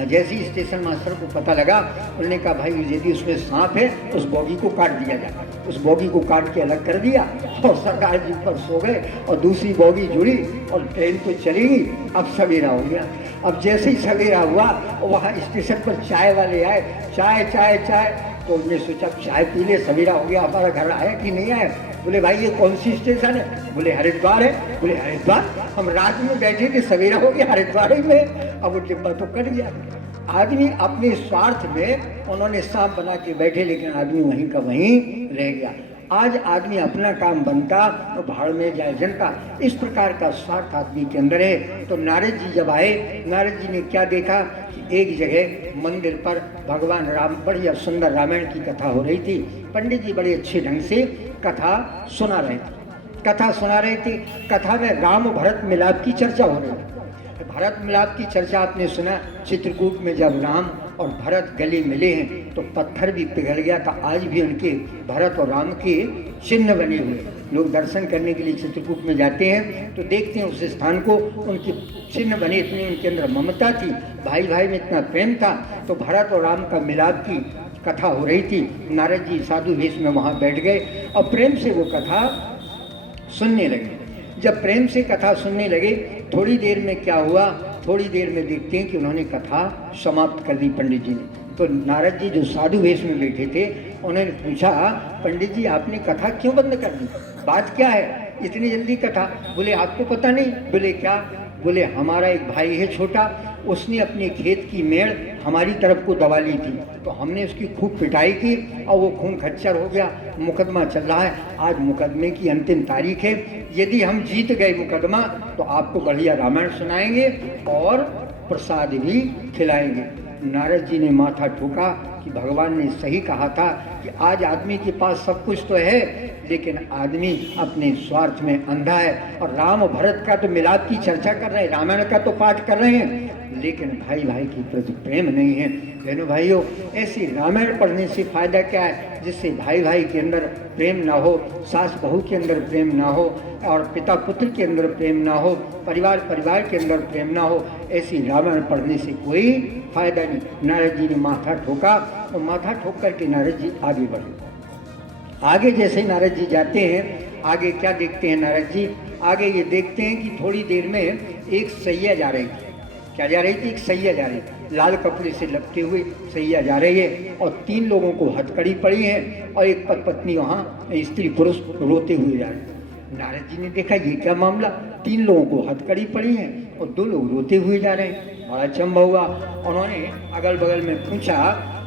जैसे ही स्टेशन मास्टर को पता लगा, उन्होंने कहा भाई यदि उसमें सांप है उस बोगी को काट दिया जाए। उस बोगी को काट के अलग कर दिया और सरदार जी पर सो गए और दूसरी बोगी जुड़ी और ट्रेन तो चली गई। अब सवेरा हो गया। अब जैसे ही सवेरा हुआ वहाँ स्टेशन पर चाय वाले आए, चाय चाय चाय, तो उन्होंने सोचा चाय पी ले, सवेरा हो गया, हमारा घर आया कि नहीं आया। बोले भाई ये कौन सी स्टेशन है? बोले हरिद्वार है। बोले हरिद्वार? हम रात में बैठे थे, सवेरा हो गया, हरिद्वार ही में। अब वो डिब्बा तो कट गया। आदमी अपने स्वार्थ में उन्होंने सांप बना के बैठे, लेकिन आदमी वहीं का वहीं रह गया। आज आदमी अपना काम बनता तो भाड़ में जाए जनता, इस प्रकार का स्वार्थ आदमी के अंदर है। तो नारद जी जब आए, नारद जी ने क्या देखा कि एक जगह मंदिर पर भगवान राम, बढ़िया सुंदर रामायण की कथा हो रही थी। पंडित जी बड़े अच्छे ढंग से कथा सुना रहे थे। कथा में राम भरत मिलाप की चर्चा हो रही थी। भरत मिलाप की चर्चा आपने सुना, चित्रकूट में जब राम और भरत गले मिले हैं तो पत्थर भी पिघल गया था। आज भी उनके भरत और राम के चिन्ह बने हुए, लोग दर्शन करने के लिए चित्रकूट में जाते हैं तो देखते हैं उस स्थान को, उनके चिन्ह बने। इतनी उनके अंदर ममता थी, भाई भाई में इतना प्रेम था। तो भरत और राम का मिलाप की कथा हो रही थी। नारद जी साधु वेश में वहाँ बैठ गए और प्रेम से वो कथा सुनने लगे। जब प्रेम से कथा सुनने लगे, थोड़ी देर में क्या हुआ, थोड़ी देर में देखते हैं कि उन्होंने कथा समाप्त कर दी पंडित जी ने। तो नारद जी जो साधु वेश में बैठे थे, उन्होंने पूछा पंडित जी आपने कथा क्यों बंद कर दी, बात क्या है, इतनी जल्दी कथा? बोले आपको पता नहीं? बोले क्या? बोले हमारा एक भाई है छोटा, उसने अपने खेत की मेड़ हमारी तरफ को दबा ली थी, तो हमने उसकी खूब पिटाई की और वो खून खच्चर हो गया। मुकदमा चल रहा है, आज मुकदमे की अंतिम तारीख है। यदि हम जीत गए मुकदमा तो आपको बढ़िया रामायण सुनाएंगे और प्रसाद भी खिलाएंगे। नारद जी ने माथा ठोका कि भगवान ने सही कहा था कि आज आदमी के पास सब कुछ तो है, लेकिन आदमी अपने स्वार्थ में अंधा है। और राम भरत का तो मिलाप की चर्चा कर रहे हैं, रामायण का तो पाठ कर रहे हैं, लेकिन भाई भाई के प्रति प्रेम नहीं है। बहनों भाइयों, ऐसी रामायण पढ़ने से फायदा क्या है, जिससे भाई भाई के अंदर प्रेम ना हो, सास बहू के अंदर प्रेम ना हो, और पिता पुत्र के अंदर प्रेम ना हो, परिवार परिवार के अंदर प्रेम ना हो। ऐसी रामायण पढ़ने से कोई फायदा नहीं। नारद जी ने माथा ठोका और माथा ठोक करके नारद जी आगे बढ़े। आगे जैसे नारद जी जाते हैं, आगे क्या देखते हैं नारद जी? आगे ये देखते हैं कि थोड़ी देर में एक सैया जा रही थी। क्या जा रही थी? एक सैया जा रही थी, लाल कपड़े से लपटे हुए सैया जा रही है और 3 लोगों को हथकड़ी पड़ी है और एक पत्नी वहाँ स्त्री पुरुष रोते हुए जा रहे हैं। नारद जी ने देखा ये क्या मामला, 3 लोगों को हथकड़ी पड़ी है और 2 लोग रोते हुए जा रहे हैं। बड़ा अचंभा हुआ। उन्होंने अगल बगल में पूछा,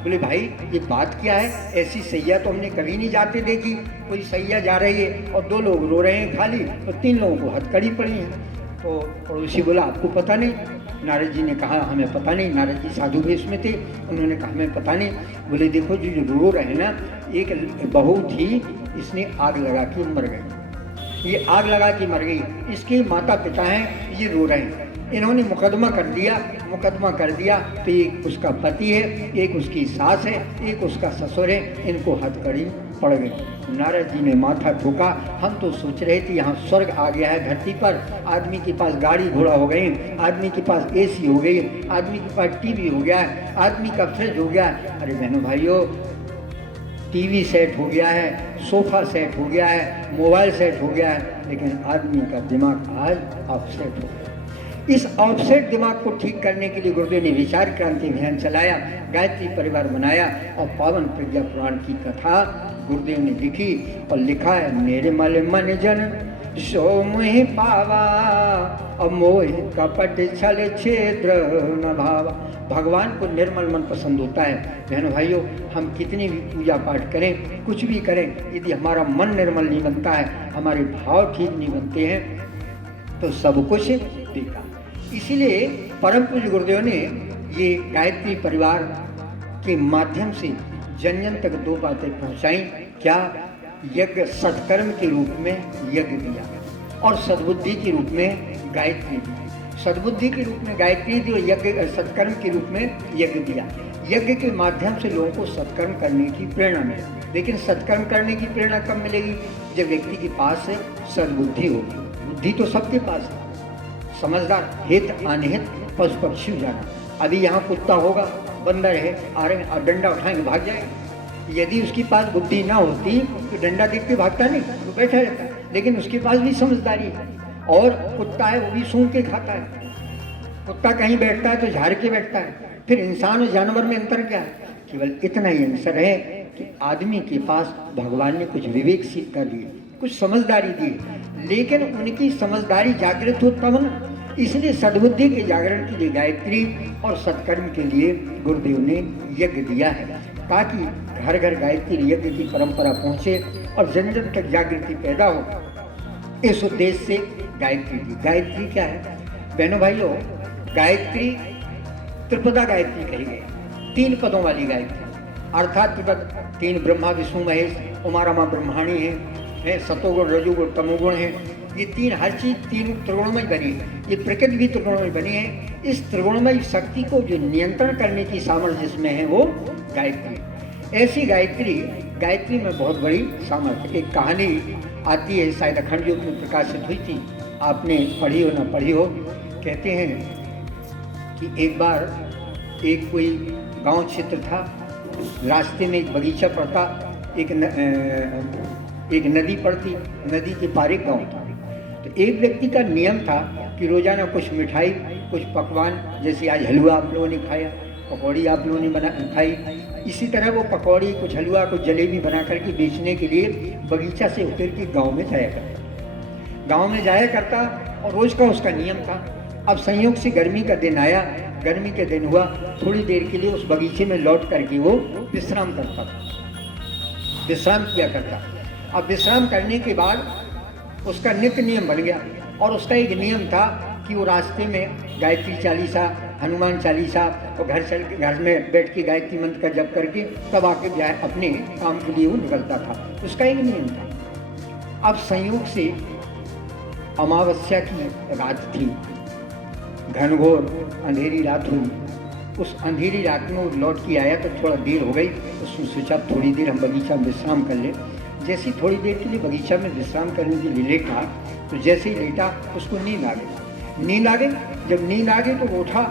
बोले भाई ये बात क्या है, ऐसी सैया तो हमने कभी नहीं जाते देखी। कोई सैया जा रही है और 2 लोग रो रहे हैं खाली और 3 लोगों को हथकड़ी पड़ी है। तो पड़ोसी बोला आपको पता नहीं? नारद जी ने कहा हमें पता नहीं। नारद जी साधु वेश में थे, उन्होंने कहा हमें पता नहीं। बोले देखो जो रो रहे हैं ना, एक बहू थी, इसने आग लगा के मर गई, ये आग लगा के मर गई, इसके माता पिता हैं, ये रो रहे हैं। इन्होंने मुकदमा कर दिया तो एक उसका पति है, एक उसकी सास है, एक उसका ससुर है, इनको हथकड़ी पड़ गई। नारद जी ने माथा ठोका, हम तो सोच रहे थे यहाँ स्वर्ग आ गया है धरती पर, आदमी के पास गाड़ी घोड़ा हो गई, आदमी के पास एसी हो गई, आदमी के पास टीवी हो गया है, आदमी का फ्रिज हो गया है। अरे बहनों भाइयों, टीवी सेट हो गया है, सोफा सेट हो गया है, मोबाइल सेट हो गया है, लेकिन आदमी का दिमाग आज ऑफसेट हो गया। इस ऑफसेट दिमाग को ठीक करने के लिए गुरुदेव ने विचार क्रांति अभियान चलाया, गायत्री परिवार बनाया और पावन प्रज्ञा पुराण की कथा गुरुदेव ने लिखी और लिखा है। निर्मल मन जन सो मोहि पावा और मोह कपट छल छेद्र न भावा। भगवान को निर्मल मन पसंद होता है। बहनों भाइयों, हम कितनी भी पूजा पाठ करें, कुछ भी करें, यदि हमारा मन निर्मल नहीं बनता है, हमारे भाव ठीक नहीं बनते हैं, तो सब कुछ बेकार। इसीलिए परम पूज्य गुरुदेव ने ये गायत्री परिवार के माध्यम से जन जन तक 2 बातें पहुंचाई। क्या? यज्ञ सत्कर्म के रूप में यज्ञ दिया और सद्बुद्धि के रूप में गायत्री दी। सद्बुद्धि के रूप में गायत्री दी और यज्ञ सत्कर्म के रूप में यज्ञ दिया। यज्ञ के माध्यम से लोगों को सत्कर्म करने की प्रेरणा मिले। लेकिन सत्कर्म करने की प्रेरणा कब मिलेगी? जब व्यक्ति के पास सद्बुद्धि होगी। बुद्धि तो सबके पास है, समझदार, हित अनहित पशु पक्षी जाना। अभी यहाँ कुत्ता होगा, बंदर है, आ रहे और डंडा उठाएंगे भाग जाएगा। यदि उसके पास बुद्धि ना होती तो डंडा देख के भागता नहीं, वो बैठा रहता। लेकिन उसके पास भी समझदारी है। और कुत्ता है, वो भी सूंघ के खाता है। कुत्ता कहीं बैठता है तो झाड़ के बैठता है। फिर इंसान और जानवर में अंतर क्या है? केवल इतना ही अंतर है कि आदमी के पास भगवान ने कुछ विवेक सिद्ध कर दिए, कुछ समझदारी दी। लेकिन उनकी समझदारी जागृत हो तब ना, इसलिए सद्बुद्धि के जागरण के लिए गायत्री और सत्कर्म के लिए गुरुदेव ने यज्ञ दिया है, ताकि घर घर गायत्री यज्ञ की परंपरा पहुँचे और जन जन तक जागृति पैदा हो। इस उद्देश्य से गायत्री दी। गायत्री क्या है बहनों भाइयों? गायत्री त्रिपदा गायत्री कही गई, 3 पदों वाली गायत्री। अर्थात त्रिपद 3 ब्रह्मा विष्णु महेश उमा रमा ब्रह्माणी है, सतोगुण रजोगुण तमोगुण है। ये 3 हर चीज 3 त्रिगुणमय बनी है। ये प्रकृति भी त्रिगुणमय बनी है। इस त्रिगुणमय शक्ति को जो नियंत्रण करने की सामर्थ्य जिसमें है वो गायत्री। ऐसी गायत्री में बहुत बड़ी सामर्थ्य। एक कहानी आती है, शायद अखंड युग में प्रकाशित हुई थी, आपने पढ़ी हो ना पढ़ी हो। कहते हैं कि एक बार एक कोई गांव क्षेत्र था, रास्ते में एक बगीचा पड़ता, एक नदी पड़ती, नदी के पार एक गाँव था। तो एक व्यक्ति का नियम था कि रोजाना कुछ मिठाई, कुछ पकवान, जैसे आज हलवा आप लोगों ने खाया, पकौड़ी आप लोगों ने खाई, इसी तरह वो पकौड़ी, कुछ हलवा, कुछ जलेबी बना करके बेचने के लिए बगीचा से उतर के गाँव में जाया करता। गाँव में जाया करता और रोज का उसका नियम था। अब संयोग से गर्मी का दिन आया, गर्मी के दिन हुआ, थोड़ी देर के लिए उस बगीचे में लौट करके वो विश्राम करता था, विश्राम किया करता। अब विश्राम करने के बाद उसका नित्य नियम बन गया। और उसका एक नियम था कि वो रास्ते में गायत्री चालीसा, हनुमान चालीसा और घर में बैठ के गायत्री मंत्र का जप करके तब आके जाए अपने काम के लिए वो निकलता था। उसका एक नियम था। अब संयोग से अमावस्या की रात थी, घनघोर अंधेरी रात हुई। उस अंधेरी रात में वो लौट के आया तो थोड़ा देर हो गई। उसने सोचा थोड़ी देर हम बगीचा में विश्राम कर ले। जैसे थोड़ी देर के लिए बगीचा में विश्राम करने के लिए लेटा, तो जैसे ही लेटा उसको नींद आ गई। जब नींद आ गई तो वो उठा।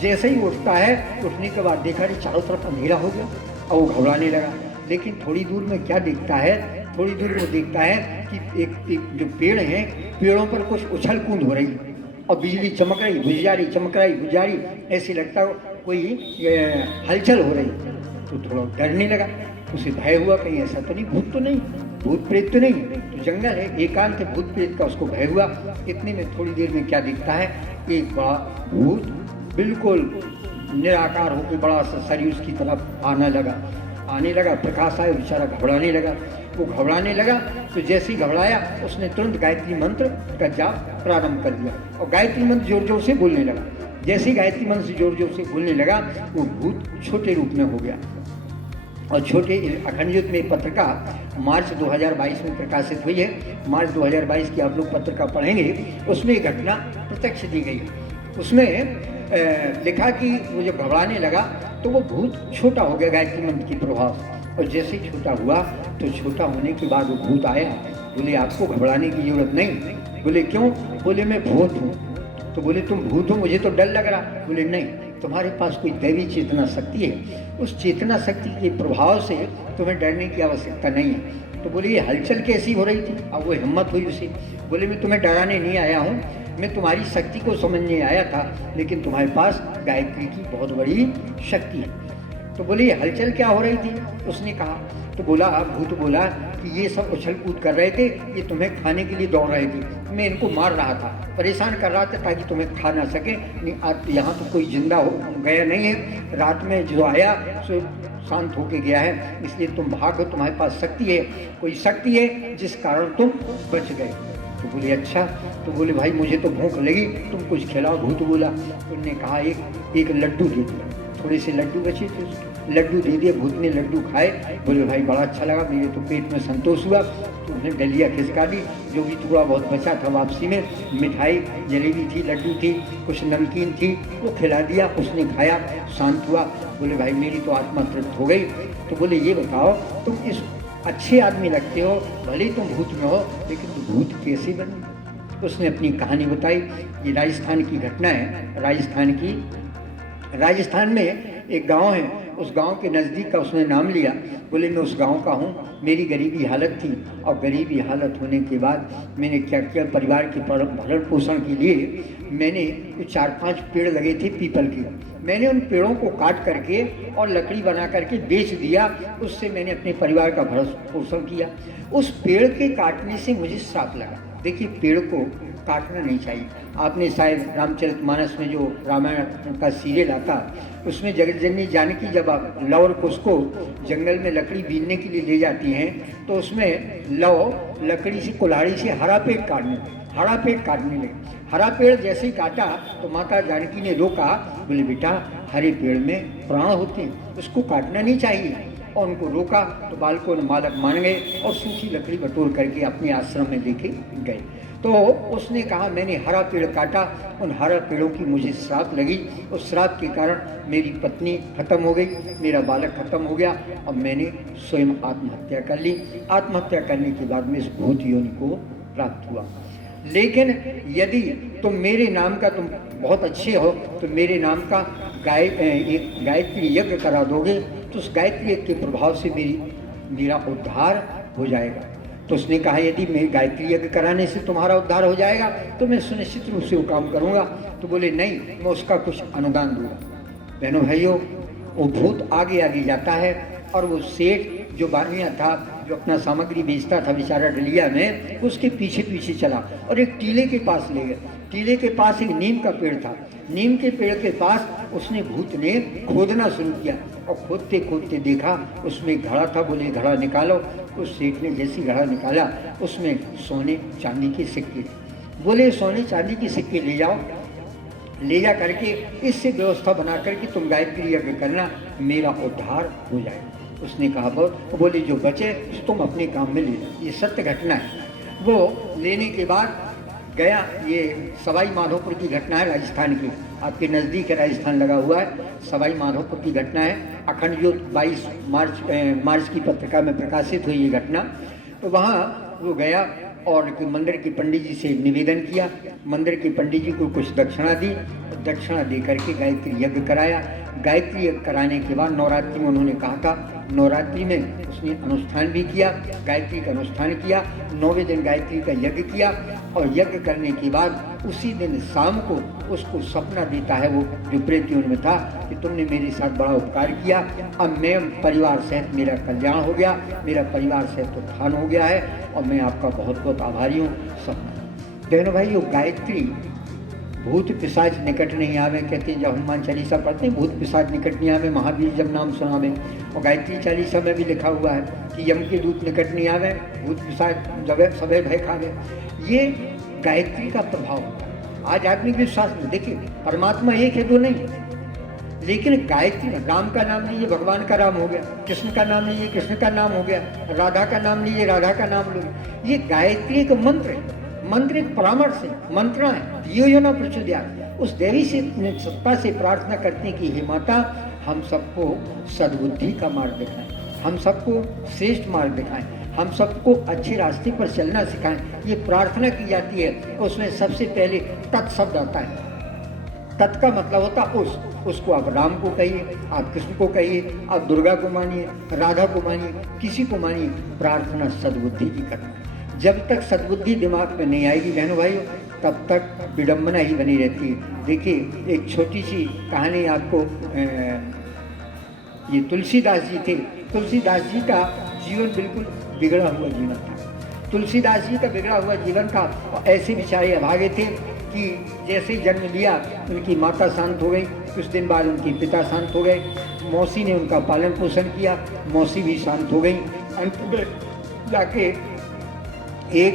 जैसे ही उठता है, उठने के बाद देखा कि चारों तरफ अंधेरा हो गया और वो घबराने लगा। लेकिन थोड़ी दूर में क्या देखता है? थोड़ी दूर वो देखता है कि एक जो पेड़ हैं, पेड़ों पर कुछ उछल कूद हो रही और बिजली चमक रही, बुझ जा रही, चमक रही, बुझ जा रही, ऐसे लगता कोई हलचल हो रही। तो थोड़ा डरने लगा, उसे भय हुआ, कहीं ऐसा तो नहीं, भूत तो नहीं, भूत प्रेत तो नहीं, तो जंगल है, एकांत है, भूत प्रेत का उसको भय हुआ। इतने में थोड़ी देर में क्या दिखता है? एक बड़ा भूत बिल्कुल निराकार होकर बड़ा सा शरीर उसकी तरफ आने लगा, प्रकाश आया, बेचारा घबराने लगा। वो घबराने लगा तो जैसे ही घबराया उसने तुरंत गायत्री मंत्र का जाप प्रारंभ कर दिया और गायत्री मंत्र जोर जोर से बोलने लगा। जैसे ही गायत्री मंत्र से जोर जोर से बोलने लगा, वो भूत छोटे रूप में हो गया। और छोटे अखंड युग में पत्रिका मार्च 2022 में प्रकाशित हुई है। मार्च 2022 की आप लोग पत्रिका पढ़ेंगे, उसमें एक घटना प्रत्यक्ष दी गई। उसमें लिखा कि वो जब घबराने लगा तो वो भूत छोटा हो गया गायत्री मंत्र के प्रभाव से। और जैसे ही छोटा हुआ तो छोटा होने के बाद वो भूत आया। बोले आपको घबराने की जरूरत नहीं। बोले क्यों? बोले मैं भूत हूँ। तो बोले तुम भूत हो, मुझे तो डर लग रहा। बोले नहीं, तुम्हारे पास कोई दैवी चेतना शक्ति है, उस चेतना शक्ति के प्रभाव से तुम्हें डरने की आवश्यकता नहीं है। तो बोले ये हलचल कैसी हो रही थी? अब वो हिम्मत हुई उसे। बोले मैं तुम्हें डराने नहीं आया हूँ, मैं तुम्हारी शक्ति को समझने आया था, लेकिन तुम्हारे पास गायत्री की बहुत बड़ी शक्ति है। तो बोले ये हलचल क्या हो रही थी? उसने कहा। तो बोला भूत बोला कि ये सब उछल कूद कर रहे थे, ये तुम्हें खाने के लिए दौड़ रहे थे, मैं इनको मार रहा था, परेशान कर रहा था ताकि तुम्हें खा ना सके। आज यहाँ तो कोई जिंदा हो गया नहीं है, रात में जो आया सो शांत होके गया है, इसलिए तुम भागो, तुम्हारे पास शक्ति है, कोई शक्ति है जिस कारण तुम बच गए। तो बोले अच्छा। तो बोले भाई मुझे तो भूख लगी, तुम कुछ खिलाओ। भूत बोला। उन्होंने कहा एक लड्डू दे दिया। थोड़े से लड्डू बचे थे, लड्डू दे दिए। भूत ने लड्डू खाए। बोले भाई बड़ा अच्छा लगा, मेरे तो पेट में संतोष हुआ। तो उसने डलिया खिसका दी, जो भी थोड़ा बहुत बचा था वापसी में, मिठाई जलेबी थी, लड्डू थी, कुछ नमकीन थी, वो खिला दिया। उसने खाया, शांत हुआ। बोले भाई मेरी तो आत्मा तृप्त हो गई। तो बोले ये बताओ तुम इस अच्छे आदमी लगते हो, भले ही तुम भूत में हो, लेकिन तुम भूत कैसे बने? उसने अपनी कहानी बताई। ये राजस्थान की घटना है, राजस्थान में एक गांव है, उस गांव के नज़दीक का उसने नाम लिया। बोले मैं उस गांव का हूँ, मेरी गरीबी हालत थी, और गरीबी हालत होने के बाद मैंने क्या किया, परिवार के भरण पोषण के लिए मैंने 4-5 पेड़ लगे थे पीपल के, मैंने उन पेड़ों को काट करके और लकड़ी बना करके बेच दिया। उससे मैंने अपने परिवार का भरण पोषण किया। उस पेड़ के काटने से मुझे श्राप लगा। देखिए पेड़ को काटना नहीं चाहिए। आपने शायद रामचरितमानस में जो रामायण का सीरियल आता, उसमें जगतजननी जानकी जब आप लव और कुश को जंगल में लकड़ी बीनने के लिए ले जाती हैं, तो उसमें लव लकड़ी से कुल्हाड़ी से हरा पेड़ काटने लगे। हरा पेड़ जैसे ही काटा तो माता जानकी ने रोका। बोले बेटा हरे पेड़ में प्राण होते हैं, उसको काटना नहीं चाहिए। और उनको रोका तो बालकों ने मालक मान गए और सूखी लकड़ी बटोर करके अपने आश्रम में लेके गए। तो उसने कहा मैंने हरा पेड़ काटा, उन हरा पेड़ों की मुझे श्राप लगी, उस श्राप के कारण मेरी पत्नी खत्म हो गई, मेरा बालक खत्म हो गया, और मैंने स्वयं आत्महत्या कर ली। आत्महत्या करने के बाद में इस भूत योनि को प्राप्त हुआ। लेकिन यदि तुम मेरे नाम का, तुम बहुत अच्छे हो, तो मेरे नाम का एक गायत्री यज्ञ करा दोगे, तो उस गायत्री यज्ञ के प्रभाव से मेरा उद्धार हो जाएगा। तो उसने कहा यदि मैं गायत्री यज्ञ कराने से तुम्हारा उद्धार हो जाएगा तो मैं सुनिश्चित रूप से वो काम करूँगा। तो बोले नहीं, मैं उसका कुछ अनुदान दूंगा। बहनों भाइयों, वो भूत आगे आगे जाता है, और वो सेठ जो बानिया था, जो अपना सामग्री बेचता था बेचारा डलिया में, उसके पीछे पीछे चला और एक टीले के पास ले गया। टीले के पास एक नीम का पेड़ था। नीम के पेड़ के पास उसने भूत ने खोदना शुरू किया, और खोदते खोदते देखा उसमें घड़ा था। बोले घड़ा निकालो। उस सेठ ने जैसी घड़ा निकाला, उसमें सोने चांदी के सिक्के थे। बोले सोने चांदी के सिक्के ले जाओ, ले जा करके इससे व्यवस्था बना करके तुम गायत्री यज्ञ करना, मेरा उद्धार हो जाएगा। उसने कहा बोले जो बचे तुम अपने काम में ले लो। ये सत्य घटना है। वो लेने के बाद गया। ये सवाई माधोपुर की घटना है, राजस्थान की, आपके नज़दीक है, राजस्थान लगा हुआ है। सवाई माधोपुर की घटना है। अखंड ज्योत 22 मार्च की पत्रिका में प्रकाशित हुई ये घटना। तो वहाँ वो गया और मंदिर के पंडित जी से निवेदन किया। मंदिर के पंडित जी को कुछ दक्षिणा दी, दक्षिणा दे करके गायत्री यज्ञ कराया। गायत्री यज्ञ कराने के बाद नवरात्रि में उन्होंने कहा था, नवरात्रि में उसने अनुष्ठान भी किया, गायत्री का अनुष्ठान किया, 9वें दिन गायत्री का यज्ञ किया। और यज्ञ करने के बाद उसी दिन शाम को उसको सपना देता है वो जो प्रेतियों में था कि तुमने मेरे साथ बड़ा उपकार किया, अब मैं परिवार सहित मेरा कल्याण हो गया, मेरा परिवार सहित उत्थान हो गया है, और मैं आपका बहुत बहुत आभारी हूँ। सपना बहनों भाई, गायत्री भूत पिशाच निकट नहीं आवे, कहते हैं जब हनुमान चालीसा पढ़ते हैं भूत पिशाच निकट नहीं आवे, महावीर जब नाम सुनावे। और गायत्री चालीसा में भी लिखा हुआ है कि यम के दूत निकट नहीं आवे, भूत पिशाच जब सबे भय खावे। ये गायत्री का प्रभाव होता है। आज आदमी के विश्वास में देखिए परमात्मा एक है दो नहीं, लेकिन गायत्री, राम का नाम लीजिए भगवान का राम हो गया, कृष्ण का नाम लीजिए कृष्ण का नाम हो गया, राधा का नाम लीजिए राधा का नाम लो। ये गायत्री एक मंत्र है, मंत्र एक परामर्श है, मंत्रणा है। धियो यो न प्रचोदयात्। उस देवी से सत्ता से प्रार्थना करते कि हे माता हम सबको सद्बुद्धि का मार्ग दिखाएं, हम सबको श्रेष्ठ मार्ग दिखाएं, हम सबको अच्छे रास्ते पर चलना सिखाएं। ये प्रार्थना की जाती है। उसमें सबसे पहले तत् शब्द आता है। तत् का मतलब होता उसको आप राम को कहिए, आप कृष्ण को कहिए, आप दुर्गा को मानिए, राधा को मानिए, किसी को मानिए। प्रार्थना सद्बुद्धि की करना। जब तक सद्बुद्धि दिमाग में नहीं आएगी बहनों भाइयों, तब तक विडम्बना ही बनी रहती है। देखिए एक छोटी सी कहानी आपको, ये तुलसीदास जी थे। तुलसीदास जी का जीवन बिल्कुल बिगड़ा हुआ जीवन था। तुलसीदास जी का बिगड़ा हुआ जीवन था। और ऐसे बेचारे अभागे थे कि जैसे ही जन्म लिया उनकी माता शांत हो गई, कुछ दिन बाद उनके पिता शांत हो गए, मौसी ने उनका पालन पोषण किया, मौसी भी शांत हो गई। अंत में जाके एक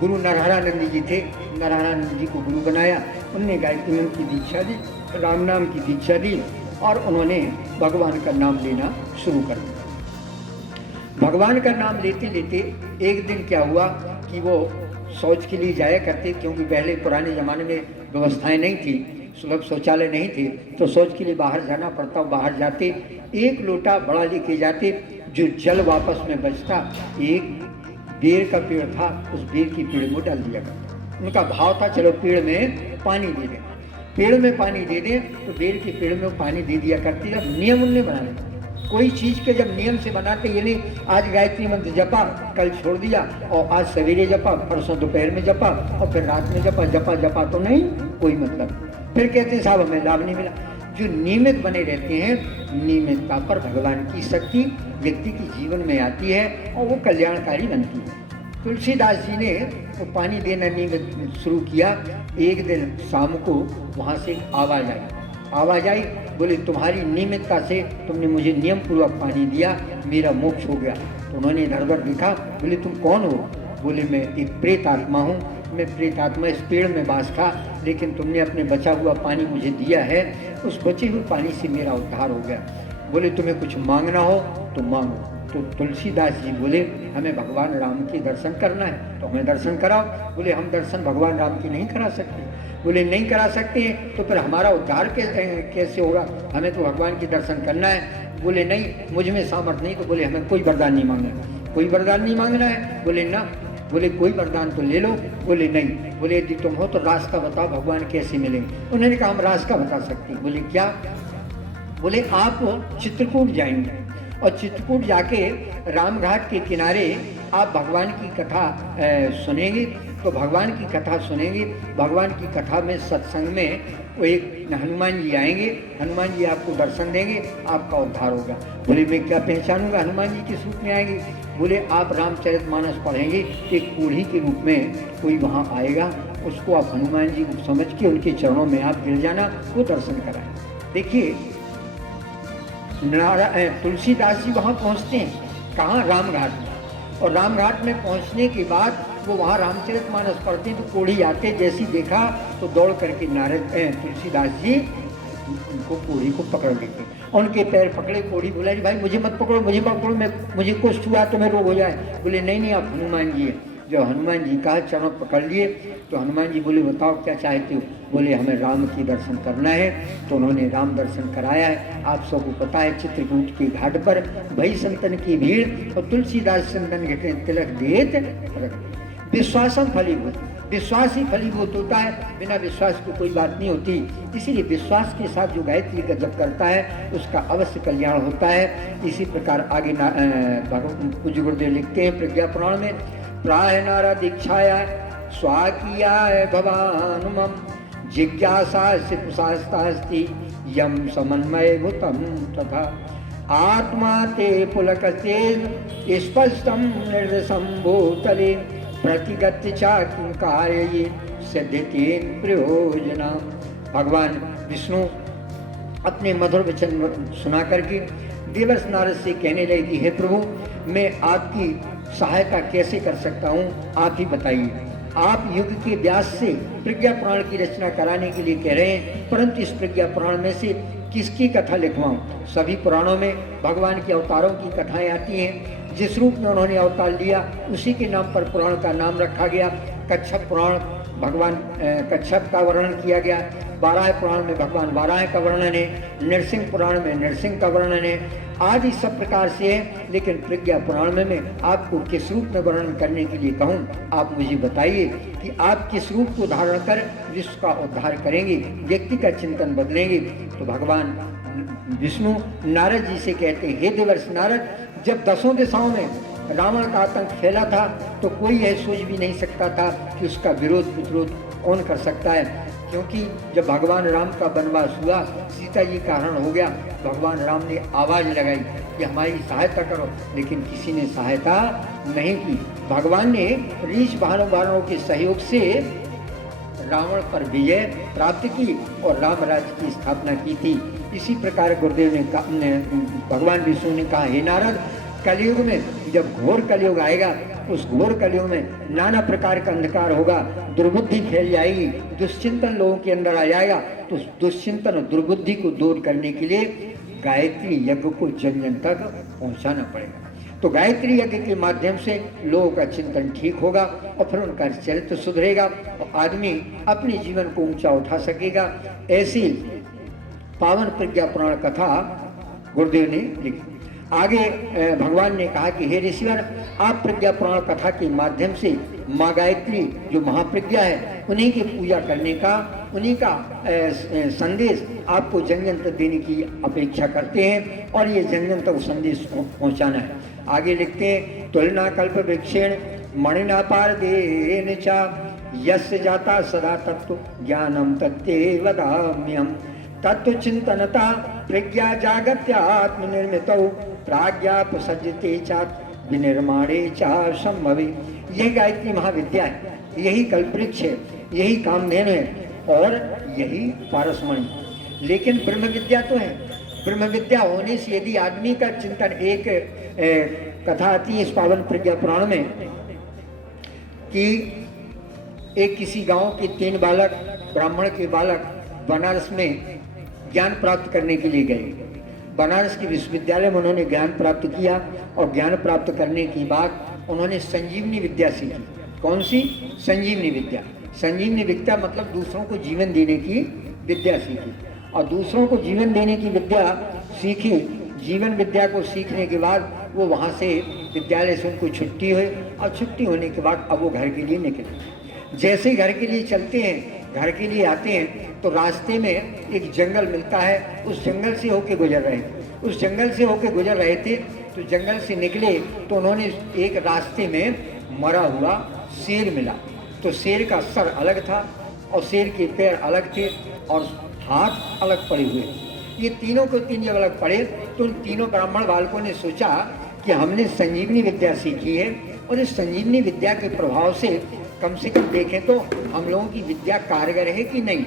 गुरु नारायणानंद जी थे, नारायणानंद जी को गुरु बनाया। उनने गायत्री मंत्र की दीक्षा दी, राम नाम की दीक्षा दी, और उन्होंने भगवान का नाम लेना शुरू कर दिया। भगवान का नाम लेते लेते एक दिन क्या हुआ कि वो शौच के लिए जाया करते, क्योंकि पहले पुराने ज़माने में व्यवस्थाएं नहीं थी, सुलभ शौचालय नहीं थे, तो शौच के लिए बाहर जाना पड़ता। बाहर जाते एक लोटा बड़ा लेके जाते, जो जल वापस में बचता एक बेर का पेड़ था, उस बेर की पेड़ में डाल दिया करता। उनका भाव था चलो पेड़ में पानी दे दें, पेड़ में पानी दे दें, तो बेर के पेड़ में पानी दे दिया करती। जब नियम उनने बनाने, कोई चीज़ के जब नियम से बनाते, ये नहीं आज गायत्री मंत्र जपा, कल छोड़ दिया, और आज सवेरे जपा, परसों दोपहर में जपा, और फिर रात में जपा, जपा जपा तो नहीं कोई मतलब। फिर कहते हैं साहब हमें लाभ नहीं मिला। जो नियमित बने रहते हैं, नियमितता पर भगवान की शक्ति व्यक्ति के जीवन में आती है और वो कल्याणकारी बनती है। तुलसीदास जी ने वो पानी देना नियमित शुरू किया। एक दिन शाम को वहाँ से आवाज़ आई, बोले तुम्हारी नियमितता से तुमने मुझे नियम पूर्वक पानी दिया, मेरा मोक्ष हो गया। तो उन्होंने इधर उधर देखा, बोले तुम कौन हो? बोले मैं एक प्रेत आत्मा हूँ, मैं प्रेत आत्मा इस पेड़ में वास था, लेकिन तुमने अपने बचा हुआ पानी मुझे दिया है, उस बचे हुए पानी से मेरा उद्धार हो गया। बोले तुम्हें कुछ मांगना हो तो मांगो। तो तुलसीदास जी बोले हमें भगवान राम के दर्शन करना है, तो हमें दर्शन कराओ। बोले हम दर्शन भगवान राम की नहीं करा सकते। बोले नहीं करा सकते तो फिर हमारा उद्धार कैसे होगा? हमें तो भगवान के दर्शन करना है। बोले नहीं, मुझ में सामर्थ्य नहीं। तो बोले हमें कोई वरदान नहीं मांगना, कोई वरदान नहीं मांगना है। बोले ना, बोले कोई वरदान तो ले लो। बोले नहीं। बोले यदि तुम हो तो रास्ता बताओ भगवान कैसे मिलेंगे। उन्होंने कहा हम रास्ता बता सकते। बोले क्या? बोले आप चित्रकूट जाएंगे और चित्रकूट जाके रामघाट के किनारे आप भगवान की कथा सुनेंगे। तो भगवान की कथा सुनेंगे, भगवान की कथा में सत्संग में वो एक हनुमान जी आएंगे, हनुमान जी आपको दर्शन देंगे, आपका उद्धार होगा। बोले मैं क्या पहचानूंगा हनुमान जी किस रूप में आएंगे? बोले आप रामचरितमानस पढ़ेंगे, एक कोढ़ी के रूप में कोई वहाँ आएगा, उसको आप हनुमान जी को समझ के उनके चरणों में आप गिर जाना, वो दर्शन कराएं। देखिए तुलसीदास जी वहाँ पहुँचते हैं, कहाँ? रामघाट में। और रामघाट में पहुँचने के बाद वो वहाँ रामचरितमानस पढ़ते हैं, तो कोढ़ी आते, जैसी देखा तो दौड़ करके तुलसीदास जी उनको कोढ़ी को पकड़ लेते, उनके पैर पकड़े। कोढ़ी बोला जी भाई मुझे मत पकड़ो, मुझे मत पकड़ो, मुझे कुछ हुआ तो मैं रोग हो जाए। बोले नहीं नहीं आप हनुमान जी हैं। जब हनुमान जी का चरण पकड़ लिए तो हनुमान जी बोले बताओ क्या चाहते हो? बोले हमें राम की दर्शन करना है। तो उन्होंने राम दर्शन कराया है। आप सबको पता है चित्रकूट के घाट पर भई संतन की भीड़ और तुलसीदास चंदन के तिलक देत विश्वासम फलीभूत, विश्वास ही फलीभूत होता है, बिना विश्वास की कोई बात नहीं होती। इसीलिए विश्वास के साथ जो गायत्री का जप करता है उसका अवश्य कल्याण होता है। इसी प्रकार आगे पूज्य गुरुदेव लिखते हैं प्रज्ञा पुराण में, प्राय नारा दीक्षाया स्वाकीयाय भवानुमम जिज्ञासा से प्रशास्तास्ति यम समन्वय भूतम तथा आत्मा ते पुलकस्ते स्पष्टम निर्दशम भूतले प्रतिगत्य चा किं कार्ये सिद्धितेन प्रयोजना। भगवान विष्णु अपने मधुर वचन सुना करके देवर्ष नारद से कहने लगे कि हे प्रभु मैं आपकी सहायता कैसे कर सकता हूँ, आप ही बताइए। आप युग के व्यास से प्रज्ञा पुराण की रचना कराने के लिए कह रहे हैं, परंतु इस प्रज्ञा पुराण में से किसकी कथा लिखवाऊं? सभी पुराणों में भगवान के अवतारों की कथाएं आती हैं। जिस रूप में उन्होंने अवतार लिया उसी के नाम पर पुराण का नाम रखा गया। कच्छप पुराण भगवान कच्छप का वर्णन किया गया, वाराह पुराण में भगवान वाराह का वर्णन है, नरसिंह पुराण में नरसिंह का वर्णन है, आदि सब प्रकार से है। लेकिन प्रज्ञा पुराण में मैं आपको किस रूप में वर्णन करने के लिए कहूँ, आप मुझे बताइए कि आप किस रूप को धारण कर विश्व का उद्धार करेंगे, व्यक्ति का चिंतन बदलेंगे। तो भगवान विष्णु नारद जी से कहते हैं, हे देवर्ष नारद, जब 10 दिशाओं में रावण का आतंक फैला था तो कोई यह सोच भी नहीं सकता था कि उसका विरोध विरोध कौन कर सकता है, क्योंकि जब भगवान राम का वनवास हुआ, सीता जी का हरण हो गया, भगवान राम ने आवाज़ लगाई कि हमारी सहायता करो, लेकिन किसी ने सहायता नहीं की। भगवान ने ऋषि वानरों के सहयोग से रावण पर विजय प्राप्त की और राम राज्य की स्थापना की थी। इसी प्रकार गुरुदेव ने भगवान विष्णु ने कहा, हे नारद, कलयुग में जब घोर कलयुग आएगा, उस घोर कलयुग में नाना प्रकार का अंधकार होगा, दुर्बुद्धि फैल जाएगी, दुश्चिंतन लोगों के अंदर आ जाएगा। तो दुश्चिंतन और दुर्बुद्धि को दूर करने के लिए गायत्री यज्ञ को जन जन तक पहुंचाना पड़ेगा। तो गायत्री यज्ञ के माध्यम से लोगों का चिंतन ठीक होगा और फिर उनका चरित्र सुधरेगा और आदमी अपने जीवन को ऊंचा उठा सकेगा। ऐसी पावन प्रज्ञा पुराण कथा गुरुदेव ने लिखी। आगे भगवान ने कहा कि हे ऋषिवर, आप प्रज्ञा पुराण कथा के माध्यम से माँ गायत्री जो महाप्रज्ञा है उन्हीं की पूजा करने का, उन्हीं का संदेश आपको जन जन तक देने की अपेक्षा करते हैं और ये जन जन तक संदेश पहुंचाना है। आगे लिखते हैं, तुलना कल्प वृक्षेण मणिना पारदेन चा यस्य जाता सदा तत्व ज्ञानम तत्ते वदाम्यहम् तत्व चिंतनता प्रज्ञा जागत्यात्म निर्मितौ प्राज्ञापसज्जते चात् विनिर्माणे चा संभवे। यही गायत्री महाविद्या है, यही कल्पवृक्ष है, यही कामधेनु है और यही पारसमणि। लेकिन ब्रह्म विद्या तो है। ब्रह्म विद्या होने से यदि आदमी का चिंतन, एक कथा आती है इस पावन प्रज्ञा पुराण में कि एक किसी गांव के 3 बालक, ब्राह्मण के बालक बनारस में ज्ञान प्राप्त करने के लिए गए। बनारस के विश्वविद्यालय में उन्होंने ज्ञान प्राप्त किया और ज्ञान प्राप्त करने के बाद उन्होंने संजीवनी विद्या सीखी। कौन सी? संजीवनी विद्या। संजीवनी विद्या मतलब दूसरों को जीवन देने की विद्या सीखी और दूसरों को जीवन देने की विद्या सीखी। जीवन विद्या को सीखने के बाद वो वहाँ से विद्यालय से उनको छुट्टी हुई और छुट्टी होने के बाद अब वो घर के लिए निकले। जैसे ही घर के लिए चलते हैं, घर के लिए आते हैं तो रास्ते में एक जंगल मिलता है। उस जंगल से होके गुजर रहे थे। उस जंगल से होके गुजर रहे थे तो जंगल से निकले तो उन्होंने एक रास्ते में मरा हुआ शेर मिला। तो शेर का सर अलग था और शेर के पैर अलग थे और हाथ अलग पड़े हुए। ये तीनों को 3 जब अलग पड़े तो उन तीनों ब्राह्मण बालकों ने सोचा कि हमने संजीवनी विद्या सीखी है और इस संजीवनी विद्या के प्रभाव से कम देखें तो हम लोगों की विद्या कारगर है कि नहीं।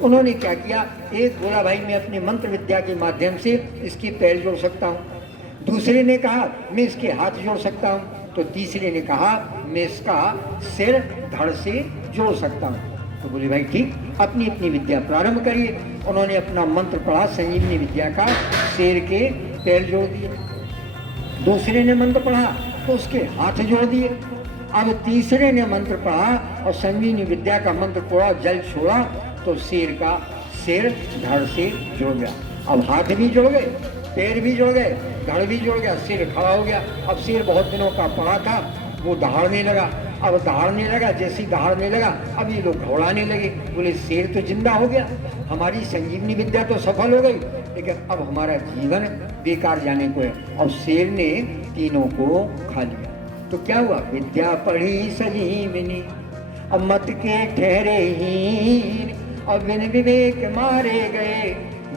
उन्होंने क्या किया, एक बोला भाई मैं अपनी मंत्र विद्या के माध्यम से इसके पैर जोड़ सकता हूँ, दूसरे ने कहा मैं इसके हाथ जोड़ सकता हूँ, तो तीसरे ने कहा मैं इसका सिर धड़ से जोड़ सकता हूँ। तो बोले भाई ठीक, अपनी अपनी विद्या प्रारंभ करिए। उन्होंने अपना मंत्र पढ़ा संजीवनी विद्या का, शेर के पैर जोड़ दिए। दूसरे ने मंत्र पढ़ा तो उसके हाथ जोड़ दिए। अब तीसरे ने मंत्र पढ़ा और संजीवनी विद्या का मंत्र पढ़ा, जल छोड़ा तो शेर का सिर धड़ से जुड़ गया। अब हाथ भी जुड़ गए, पैर भी जुड़ गए, धड़ भी जुड़ गया, सिर खड़ा हो गया। अब शेर बहुत दिनों का पड़ा था, वो दहाड़ने लगा। अब दहाड़ने लगा, जैसे ही दहाड़ने लगा अब ये लोग घबराने लगे। बोले शेर तो जिंदा हो गया, हमारी संजीवनी विद्या तो सफल हो गई, लेकिन अब हमारा जीवन बेकार जाने को है। और शेर ने तीनों को खा लिया। तो क्या हुआ, विद्या पढ़ी संजीवनी अब मत के ठहरे हीन और बिन विवेक मारे गए,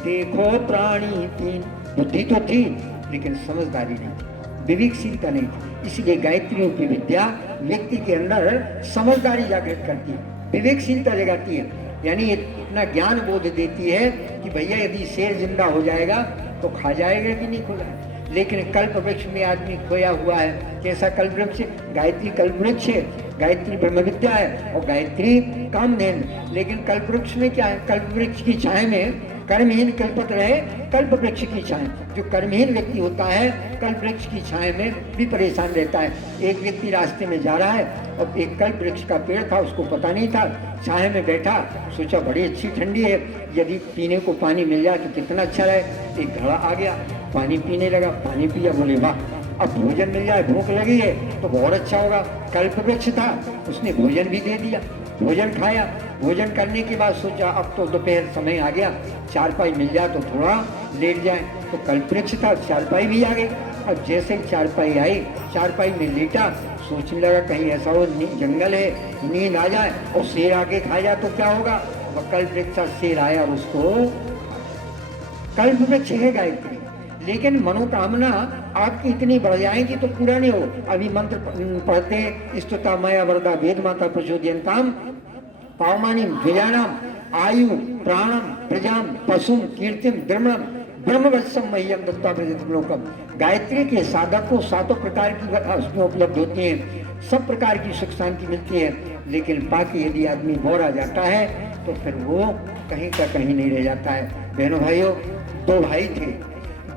देखो प्राणी 3। बुद्धि तो थी लेकिन समझदारी नहीं, विवेकशीलता नहीं थी। इसलिए गायत्रियों की विद्या व्यक्ति के अंदर समझदारी जागृत करती है, विवेकशीलता जगाती है। यानी इतना ज्ञान बोध देती है कि भैया यदि शेर जिंदा हो जाएगा तो खा जाएगा कि नहीं खुला। लेकिन कल्प वृक्ष में आदमी खोया हुआ है। कैसा कल्प वृक्ष? गायत्री कल्प वृक्ष है, गायत्री ब्रह्म विद्या है और गायत्री कामधेनु। लेकिन कल्प वृक्ष में क्या है? कल्प वृक्ष की छाया में कर्महीन कल्पत रहे कल्प वृक्ष की छाया। जो कर्महीन व्यक्ति होता है कल्प वृक्ष की छाया में भी परेशान रहता है। एक व्यक्ति रास्ते में जा रहा है और एक कल्प वृक्ष का पेड़ था, उसको पता नहीं था, छाया में बैठा, सोचा बड़ी अच्छी ठंडी है, यदि पीने को पानी मिल जाए तो कितना अच्छा रहे। एक घड़ा आ गया, पानी पीने लगा, पानी पिया, बोले वाह अब भोजन मिल जाए, भूख लगी है तो बहुत अच्छा होगा। कल्प वृक्ष था, उसने भोजन भी दे दिया, भोजन खाया। भोजन करने के बाद सोचा अब तो दोपहर समय आ गया, चारपाई मिल जाए तो थोड़ा लेट जाए। तो कल्प वृक्ष था, चारपाई भी आ गई। अब जैसे चारपाई आई, चारपाई में लेटा, सोचने लगा कहीं ऐसा हो जंगल है, नींद आ जाए और शेर आके खा जाए तो क्या होगा। वह कल्प वृक्ष था, शेर आया और उसको। कल्प वृक्ष है गायत्री। लेकिन मनोकामना आपकी इतनी बढ़ जाएगी तो पूरा नहीं हो। अभी मंत्र पढ़ते हैं, स्तुता माया वरदा वेद माता प्रचोदयन्ताम पावमानी द्विजानाम आयु प्राणम प्रजाम पशुम कीर्तिम द्रमणम ब्रह्मवत्सम मह्यम दत्ता लोकम। गायत्री के साधक को 7 प्रकार की उसमें उपलब्ध होती हैं, सब प्रकार की सुख शांति मिलती है। लेकिन बाकी यदि आदमी बोरा जाता है तो फिर वो कहीं का कहीं नहीं रह जाता है। बहनों भाइयों, 2 भाई थे,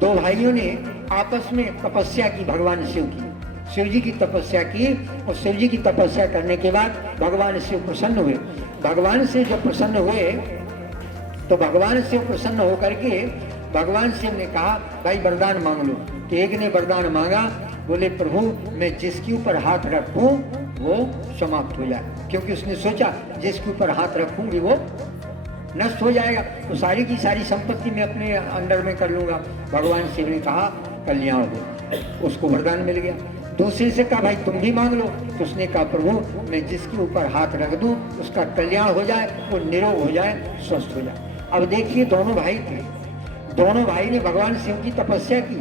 2 भाइयों ने आपस में तपस्या की भगवान शिव की, शिव जी की तपस्या की, और शिव जी की तपस्या करने के बाद भगवान शिव प्रसन्न हुए। भगवान शिव जब प्रसन्न हुए तो भगवान शिव प्रसन्न होकर के भगवान शिव ने कहा भाई वरदान मांग लो। तो एक ने वरदान मांगा, बोले प्रभु मैं जिसके ऊपर हाथ रखूं वो समाप्त हो जाए, क्योंकि उसने सोचा जिसके ऊपर हाथ रखूंगी वो नष्ट हो जाएगा, तो सारी की सारी संपत्ति मैं अपने अंडर में कर लूंगा। भगवान शिव ने कहा कल्याण हो, उसको वरदान मिल गया। दूसरे से कहा भाई तुम भी मांग लो, तो उसने कहा प्रभु मैं जिसके ऊपर हाथ रख दूं उसका कल्याण हो जाए, वो निरोग हो जाए, स्वस्थ हो जाए। अब देखिए दोनों भाई थे, दोनों भाई ने भगवान शिव की तपस्या की,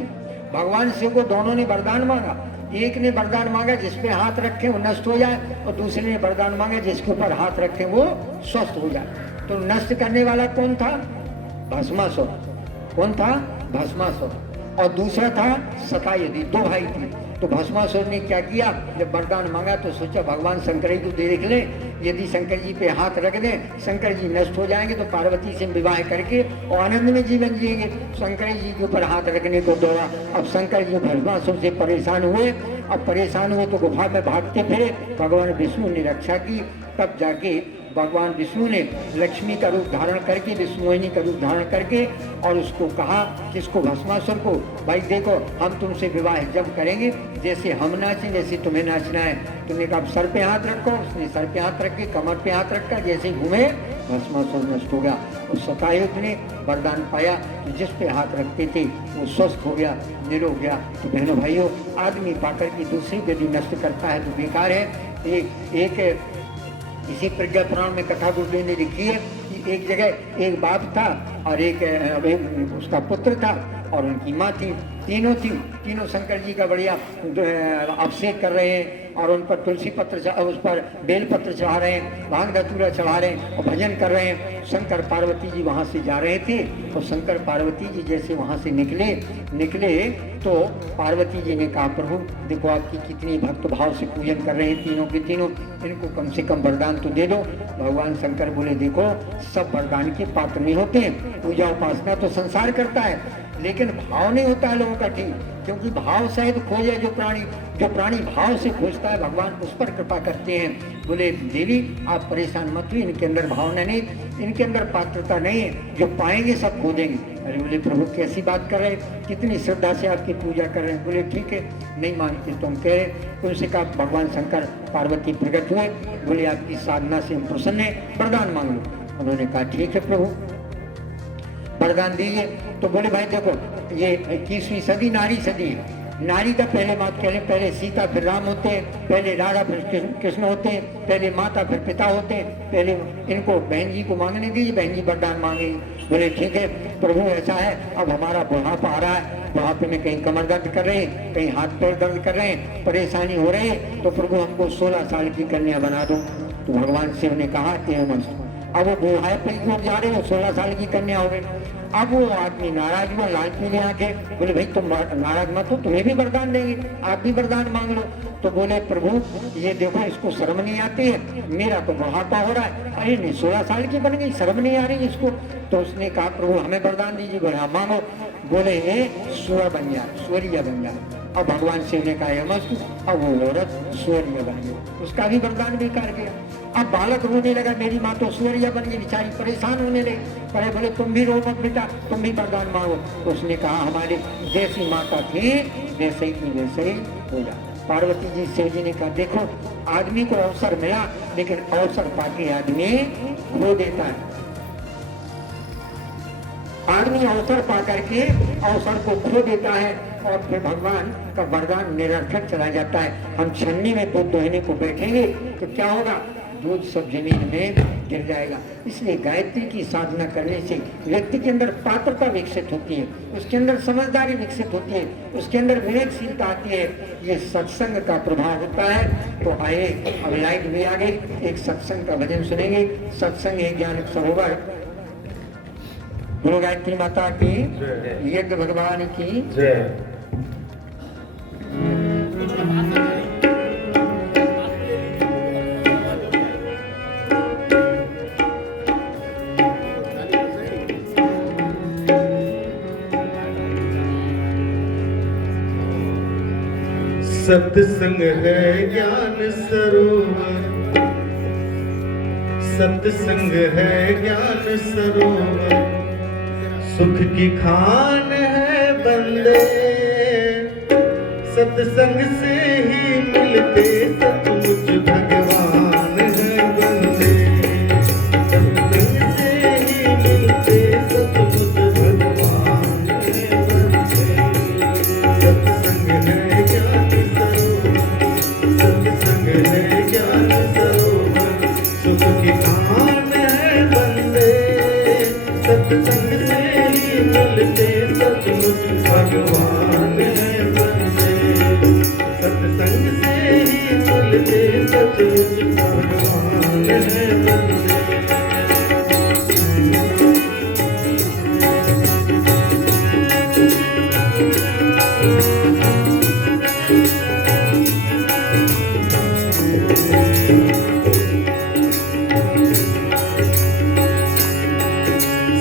भगवान शिव को दोनों ने वरदान मांगा। एक ने वरदान मांगा जिसपे हाथ रखे वो नष्ट हो जाए, और दूसरे ने वरदान मांगा जिसके ऊपर हाथ रखे वो स्वस्थ हो जाए। तो नष्ट करने वाला कौन था? भस्मासुर। कौन था? भस्मासुर। और दूसरा था शतायुधि। दो भाई थे। तो भस्मासुर ने क्या किया, जब वरदान मांगा तो सोचा भगवान शंकर जी को देख ले, यदि शंकर जी पे हाथ रख दें शंकर जी नष्ट हो जाएंगे तो पार्वती से विवाह करके और आनंद में जीवन जिएंगे। शंकर जी के ऊपर हाथ रखने को दौड़ा। अब शंकर जी भस्मासुर से परेशान हुए। अब परेशान हुए तो गुफा में भागते फिरे। भगवान विष्णु ने रक्षा की। तब जाके भगवान विष्णु ने लक्ष्मी का रूप धारण करके, विष्णुमोहिनी का रूप धारण करके, और उसको कहा किसको? भस्मासुर को, भाई देखो हम तुमसे विवाह जब करेंगे जैसे हम नाचें वैसे तुम्हें नाचना है। तुमने कहा सर पे हाथ रखो, उसने सर पे हाथ रख के कमर पे हाथ रखा, जैसे घूमे भस्मासुर नष्ट हो गया। और शतायुध ने वरदान पाया कि जिस पे हाथ रखते थे वो स्वस्थ हो गया, निरोग हो गया। तो बहनों भाइयों, आदमी पाकर के दूसरी यदि नष्ट करता है तो बेकार है। एक इसी प्रज्ञा पुराण में कथा गुरुदेव ने लिखी है कि एक जगह एक बाप था और एक उसका पुत्र था और उनकी माँ थी। तीनों शंकर जी का बढ़िया अभिषेक कर रहे हैं और उन पर तुलसी पत्र, उस पर बेल पत्र चढ़ा रहे हैं, भांग धतूरा चढ़ा रहे हैं और भजन कर रहे हैं। शंकर पार्वती जी वहाँ से जा रहे थे और शंकर पार्वती जी जैसे वहाँ से निकले तो पार्वती जी ने कहा प्रभु देखो आपकी कितनी भक्त भाव से पूजन कर रहे हैं तीनों के तीनों, इनको कम से कम वरदान तो दे दो। भगवान शंकर बोले देखो सब वरदान के पात्र नहीं होते हैं, पूजा उपासना तो संसार करता है लेकिन भाव नहीं होता है लोगों का ठीक, क्योंकि भाव शायद खोजे जो प्राणी भाव से खोजता है भगवान उस पर कृपा करते हैं। बोले देवी आप परेशान मत हुई, इनके अंदर भावना नहीं, इनके अंदर पात्रता नहीं है, जो पाएंगे सब खो देंगे। अरे बोले प्रभु कैसी बात कर रहे हैं, कितनी श्रद्धा से आपकी पूजा कर रहे हैं। बोले ठीक है नहीं मानते तुम कह रहे। उनसे कहा भगवान शंकर पार्वती प्रकट हुए, बोले आपकी साधना से हम प्रसन्न है, वरदान मांग लो। उन्होंने कहा ठीक है प्रभु वरदान दीजिए। तो बोले भाई देखो ये 21वीं सदी नारी सदी है, नारी का पहले बात कह लें, पहले सीता फिर राम होते हैं, पहले राधा फिर कृष्ण होते हैं, पहले माता फिर पिता होते हैं, पहले इनको बहन जी को मांगने दीजिए, बहन जी वरदान मांगेंगे। बोले ठीक है प्रभु ऐसा है अब हमारा बुढ़ापा आ रहा है, बुढ़ापे में कहीं कमर दर्द कर रहे हैं, कहीं हाथ पैर दर्द कर रहे हैं, परेशानी हो रही है, तो प्रभु हमको 16 साल की कन्या बना दो। तो भगवान शिव ने कहा अब वो बुढ़ापे की ओर जा रहे हो, 16 साल की कन्या हो गई। अब वो आदमी नाराज हुआ, लाल पीले आके बोले भाई तुम नाराज मत हो, तुम्हें भी वरदान देंगे, आप भी वरदान मांग लो। तो बोले प्रभु ये देखो इसको शर्म नहीं आती है, मेरा तो बुढ़ापा हो रहा है, अरे नहीं 16 साल की बन गई, शर्म नहीं आ रही इसको। तो उसने कहा प्रभु हमें वरदान दीजिए। बोले हाँ मांगो। बोले ये स्वर बन जाए, स्वरिया बन जाए। अब भगवान शिव ने कहा मस्त, अब वो औरत स्वरिया बन गई, उसका भी वरदान बेकार गया। अब बालक रोने लगा, मेरी माँ तो स्वरिया बन गई, बेचारी परेशान होने लगी। पहले बोले तुम भी रो मत बेटा, तुम भी वरदान मांगो। तो उसने कहा हमारे जैसी माता थी वैसे ही वैसे ही हो जा। पार्वती जी शिव जी ने कहा देखो आदमी को अवसर मिला लेकिन अवसर पाके आदमी खो देता है। आदमी अवसर पा करके अवसर को खो देता है और फिर भगवान का वरदान निरर्थक चला जाता है। हम छन्नी में दूध दोहने को बैठेंगे तो क्या होगा, दूध सब जमीन में गिर जाएगा। इसलिए गायत्री की साधना करने से व्यक्ति के अंदर पात्रता विकसित होती है, उसके अंदर समझदारी विकसित होती है, उसके अंदर विवेकशीलता आती है। ये सत्संग का प्रभाव होता है। तो आए अब लाइट भी आ गई, एक सत्संग का भजन सुनेंगे। सत्संग है ज्ञान सरोवर। गुरु गायत्री माता की, यज्ञ भगवान की जय। सत्संग है ज्ञान सरोवर, सत्संग है ज्ञान सरोवर, सुख की खान है बंदे, सत्संग से ही मिलते सचमुच भगवान है बंदे, सत्संग से ही मिलते सचमुच भगवान है बंदे। सत्संग है ज्ञान सरोवर, सत्संग है ज्ञान सरोवर, सुख की खान है बंदे, सत्संग से ही मिलते सचमुच भगवान है बंदे, सत्संग से ही मिलते सचमुच भगवान है बंदे।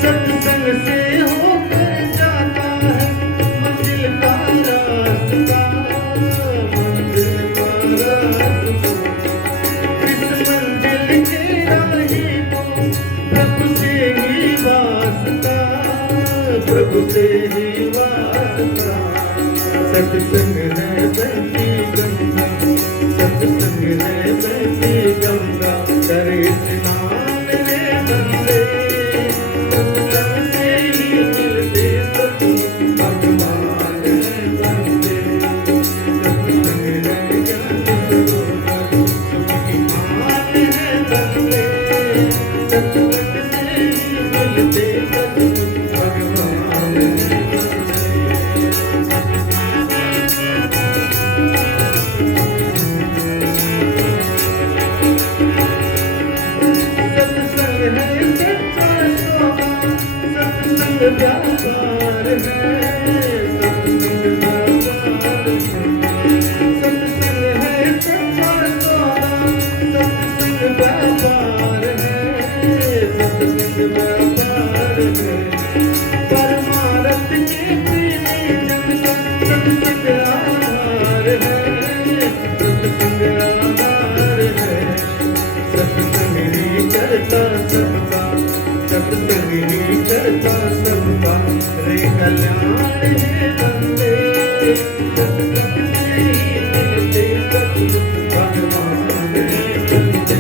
सत्संग से होकर जाता है मंजिल का रास्ता, मंजिल का रास्ता। इस मंजिल के राही को प्रभु से ही वास्ता, प्रभु से ही वास्ता। सत्संग है बहती गंगा, सत्संग है बहती गंगा, करे स्नान रे बंदे, सत्संग से ही मिलते सचमुच भगवान है बंदे, सत्संग है ज्ञान सरोवर, सुख की खान है बंदे, सत्संग से ही मिलते सचमुच भगवान है बंदे। सत्संग है सच्चा सौदा, सत्संग व्यापार है, सत्संग व्यापार है। सत्संग है सच्चा सौदा, सत्संग व्यापार है, सत्संग व्यापार है। परमारथ के प्रेमी जन का सत्संग आधार है, सत्संग आधार है। सत्संग ही करता सबका, सत्संग ही करता सबका, रे कल्याण है बंदे, सत्संग से ही मिलते सचमुच भगवान है बंदे,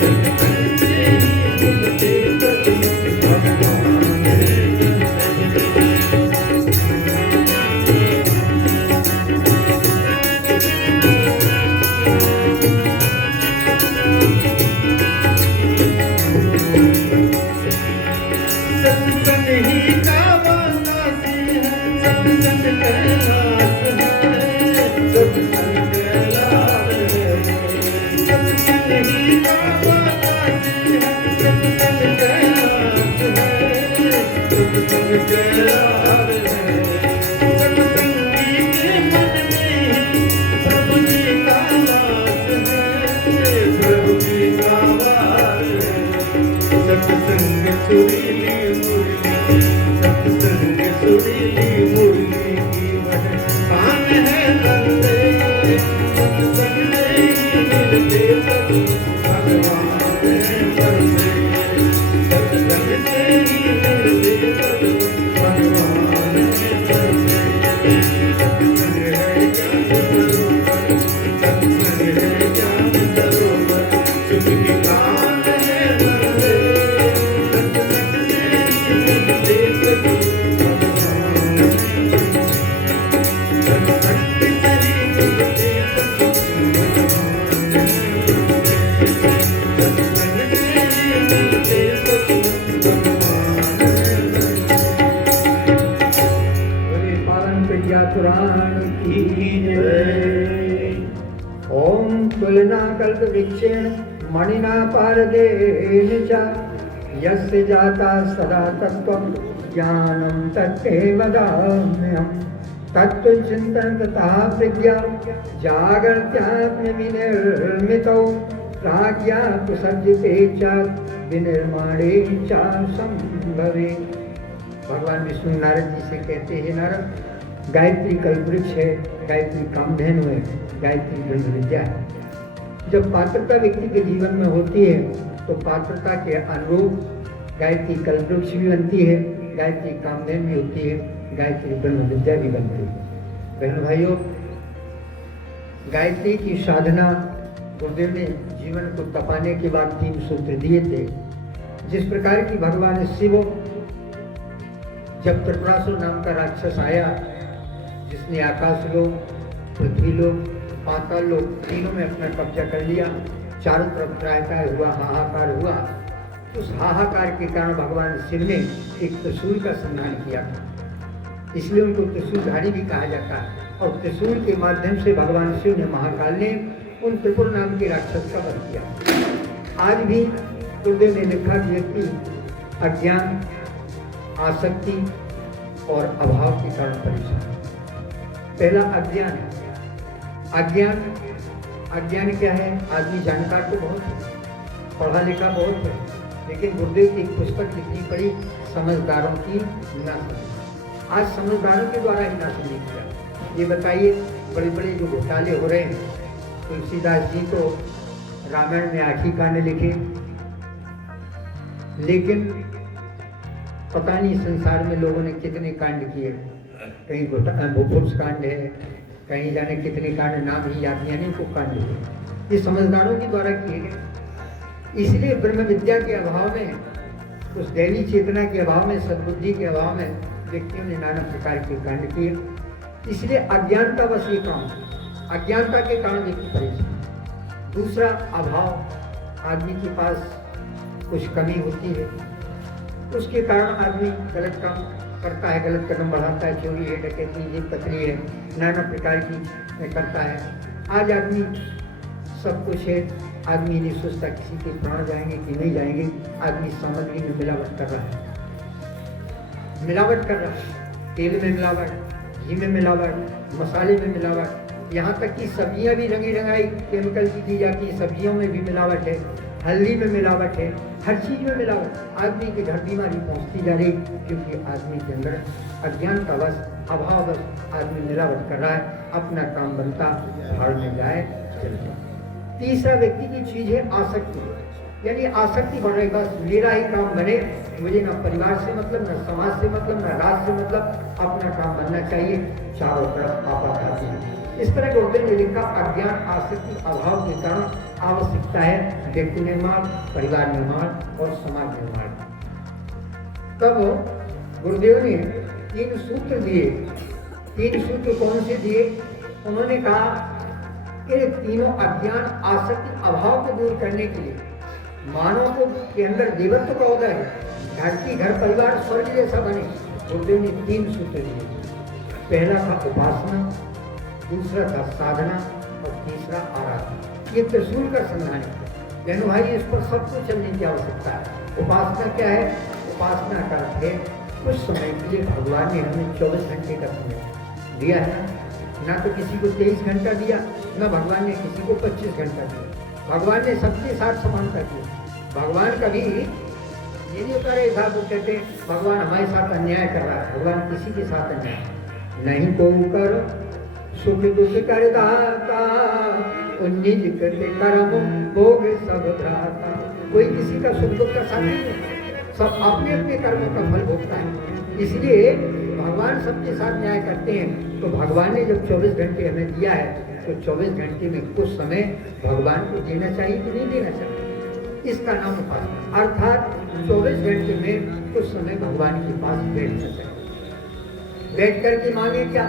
सत्संग से ही मिलते सचमुच भगवान है बंदे। सत्संग ही कावासी है, सत्संग कैलाश है, सत्संग कैलाश है। सत्संग ही कावासी है, सत्संग कैलाश है, सत्संग कैलाश है। सत्संगी के मन में ही प्रभु जी का वास है, प्रभु जी का वास है। सत्संग सुरीली मुरली, सत्संग सुरीली मुरली की वह पान है बंदे, सत्संग से ही मिलते सचमुच भगवान है बंदे, सत्संग से ही मिलते सचमुच भगवान है बंदे। सत्संग है ज्ञान सरोवर, सत्संग है ज्ञान सरोवर, सुख की खान है बंदे, सत्संग से ही मिलते सचमुच भगवान है बंदे, सत्संग से ही मिलते सचमुच भगवान है बंदे, सत्संग से ही मिलते सचमुच भगवान है बंदे। बोले पावन प्रज्ञा पुराण की जय। ओम तुलना कल्प वृक्षेण मणिना पारदेन च यस्य जाता सदा तत्त्वं ज्ञानं तत्ते वदाम्यहम्। तत्त्वचिन्तनं तथा प्रज्ञा जागर्त्यात्म विनिर्मितौ प्राज्ञा तु सज्जते च विनिर्माणे च संभवे। भगवान विष्णु नारद जी से कहते हैं, नारद गायत्री कल्पवृक्ष है, गायत्री कामधेनु है, गायत्री ब्रह्म विद्या है। जब पात्रता व्यक्ति के जीवन में होती है तो पात्रता के अनुरूप गायत्री कल्पवृक्ष भी बनती है, गायत्री कामधेनु भी होती है, गायत्री ब्रह्म विद्या भी बनती है। बहन भाइयों, गायत्री की साधना गुरुदेव ने जीवन को तपाने के बाद 3 सूत्र दिए थे। जिस प्रकार की भगवान शिव जब त्रिपुरासुर नाम का राक्षस आया, जिसने आकाश लोक, पृथ्वी लोक, पाताल लोक तीनों में अपना कब्जा कर लिया, चारों तरफ त्रायकाय हुआ, हाहाकार हुआ। उस हाहाकार के कारण भगवान शिव ने एक त्रिशूल का संधान किया था, इसलिए उनको त्रिशूलधारी भी कहा जाता है। और त्रिशूल के माध्यम से भगवान शिव ने, महाकाल ने उन त्रिपुर नाम के राक्षस का वध किया। आज भी गुरुदेव ने लिखा कि व्यक्ति अज्ञान, आसक्ति और अभाव के कारण परेशान। पहला अज्ञान है। अज्ञान क्या है? आदमी जानकार तो बहुत है, पढ़ा लिखा बहुत है, लेकिन गुरुदेव की एक पुस्तक लिखनी पड़ी, समझदारों की नासमझी। आज समझदारों के द्वारा ही नासमझी किया। ये बताइए, बड़े बड़े जो घोटाले हो रहे हैं, तुलसीदास जी तो रामायण में 8 ही कांड लिखे, लेकिन पता नहीं संसार में लोगों ने कितने कांड किए। कहीं भूपुरुष कांड है, कहीं जाने कितने कांड, नाम ही याद नहीं को कांड है। ये समझदारों के द्वारा किए गए। इसलिए ब्रह्म विद्या के अभाव में, उस दैवी चेतना के अभाव में, सद्बुद्धि के अभाव में व्यक्तियों ने नाना प्रकार के कांड किए। इसलिए अज्ञानता बस ये काम, अज्ञानता के कारण व्यक्ति परेशान। दूसरा अभाव, आदमी के पास कुछ कमी होती है, उसके कारण आदमी गलत काम करता है, गलत कदम बढ़ाता है, चोरी है, डकैती है, पथरी है, नाना प्रकार की करता है। आज आदमी सब कुछ है, आदमी नहीं सोचता किसी के प्राण जाएंगे कि नहीं जाएंगे। आदमी सामग्री में मिलावट कर रहा है, तेल में मिलावट, घी में मिलावट, मसाले में मिलावट, यहाँ तक कि सब्जियाँ भी रंगी रंगाई केमिकल की दी जाती है, सब्जियों में भी मिलावट है, हल्दी में मिलावट है, हर चीज में मिलावट। आदमी के घर बीमारी पहुंचती जा रही, क्योंकि आदमी के अंदर अज्ञान का वश, अभाव वश आदमी मिलावट कर रहा है, अपना काम बनता भाड़ में जाए चलता। तीसरा व्यक्ति की चीज है आसक्ति, यानी आसक्ति बढ़ रही, बस मेरा ही काम बने, मुझे ना परिवार से मतलब, ना समाज से मतलब, ना राष्ट्र से मतलब, अपना काम बनना चाहिए, चारों तरफ आपाधापी है। इस तरह गुरुदेव ने लिखा, अज्ञान, आसक्ति, अभाव के कारण आवश्यकता है व्यक्ति निर्माण, परिवार निर्माण और समाज निर्माण। तब गुरुदेव ने 3 सूत्र दिए। 3 सूत्र कौन से दिए? उन्होंने कहा कि तीनों अज्ञान, आसक्ति, अभाव को दूर करने के लिए मानव को के अंदर देवत्व का उदय है, धरती, घर, परिवार स्वर्ग जैसा बने। गुरुदेव ने 3 सूत्र दिए। पहला था उपासना, दूसरा था साधना और तीसरा आराधना। ये त्रिशूल का संधान है। बहनों भाई, इस पर सबको चलने की आवश्यकता है। उपासना क्या है? उपासना का अर्थ है कुछ समय के लिए भगवान ने हमें 24 घंटे का समय दिया है। ना तो किसी को 23 घंटा दिया, ना भगवान ने किसी को 25 घंटा दिया। भगवान ने सबके साथ समानता की। भगवान कभी ये नहीं होता रहे था, वो कहते भगवान हमारे साथ अन्याय कर रहा है। भगवान किसी के साथ अन्याय नहीं को कर, सुख दुख कर दाता, निज करते कर्म भोग सब भ्राता। कोई किसी का सुख दुख का साथ नहीं है, सब अपने अपने कर्मों का फल भोगता है। इसलिए भगवान सबके साथ न्याय करते हैं। तो भगवान ने जब 24 घंटे हमें दिया है, तो 24 घंटे में कुछ समय भगवान को देना चाहिए कि नहीं देना चाहिए, इसका नाम उपासना। अर्थात 24 घंटे में कुछ समय भगवान के पास बैठना चाहिए। बैठ करके मांगे क्या?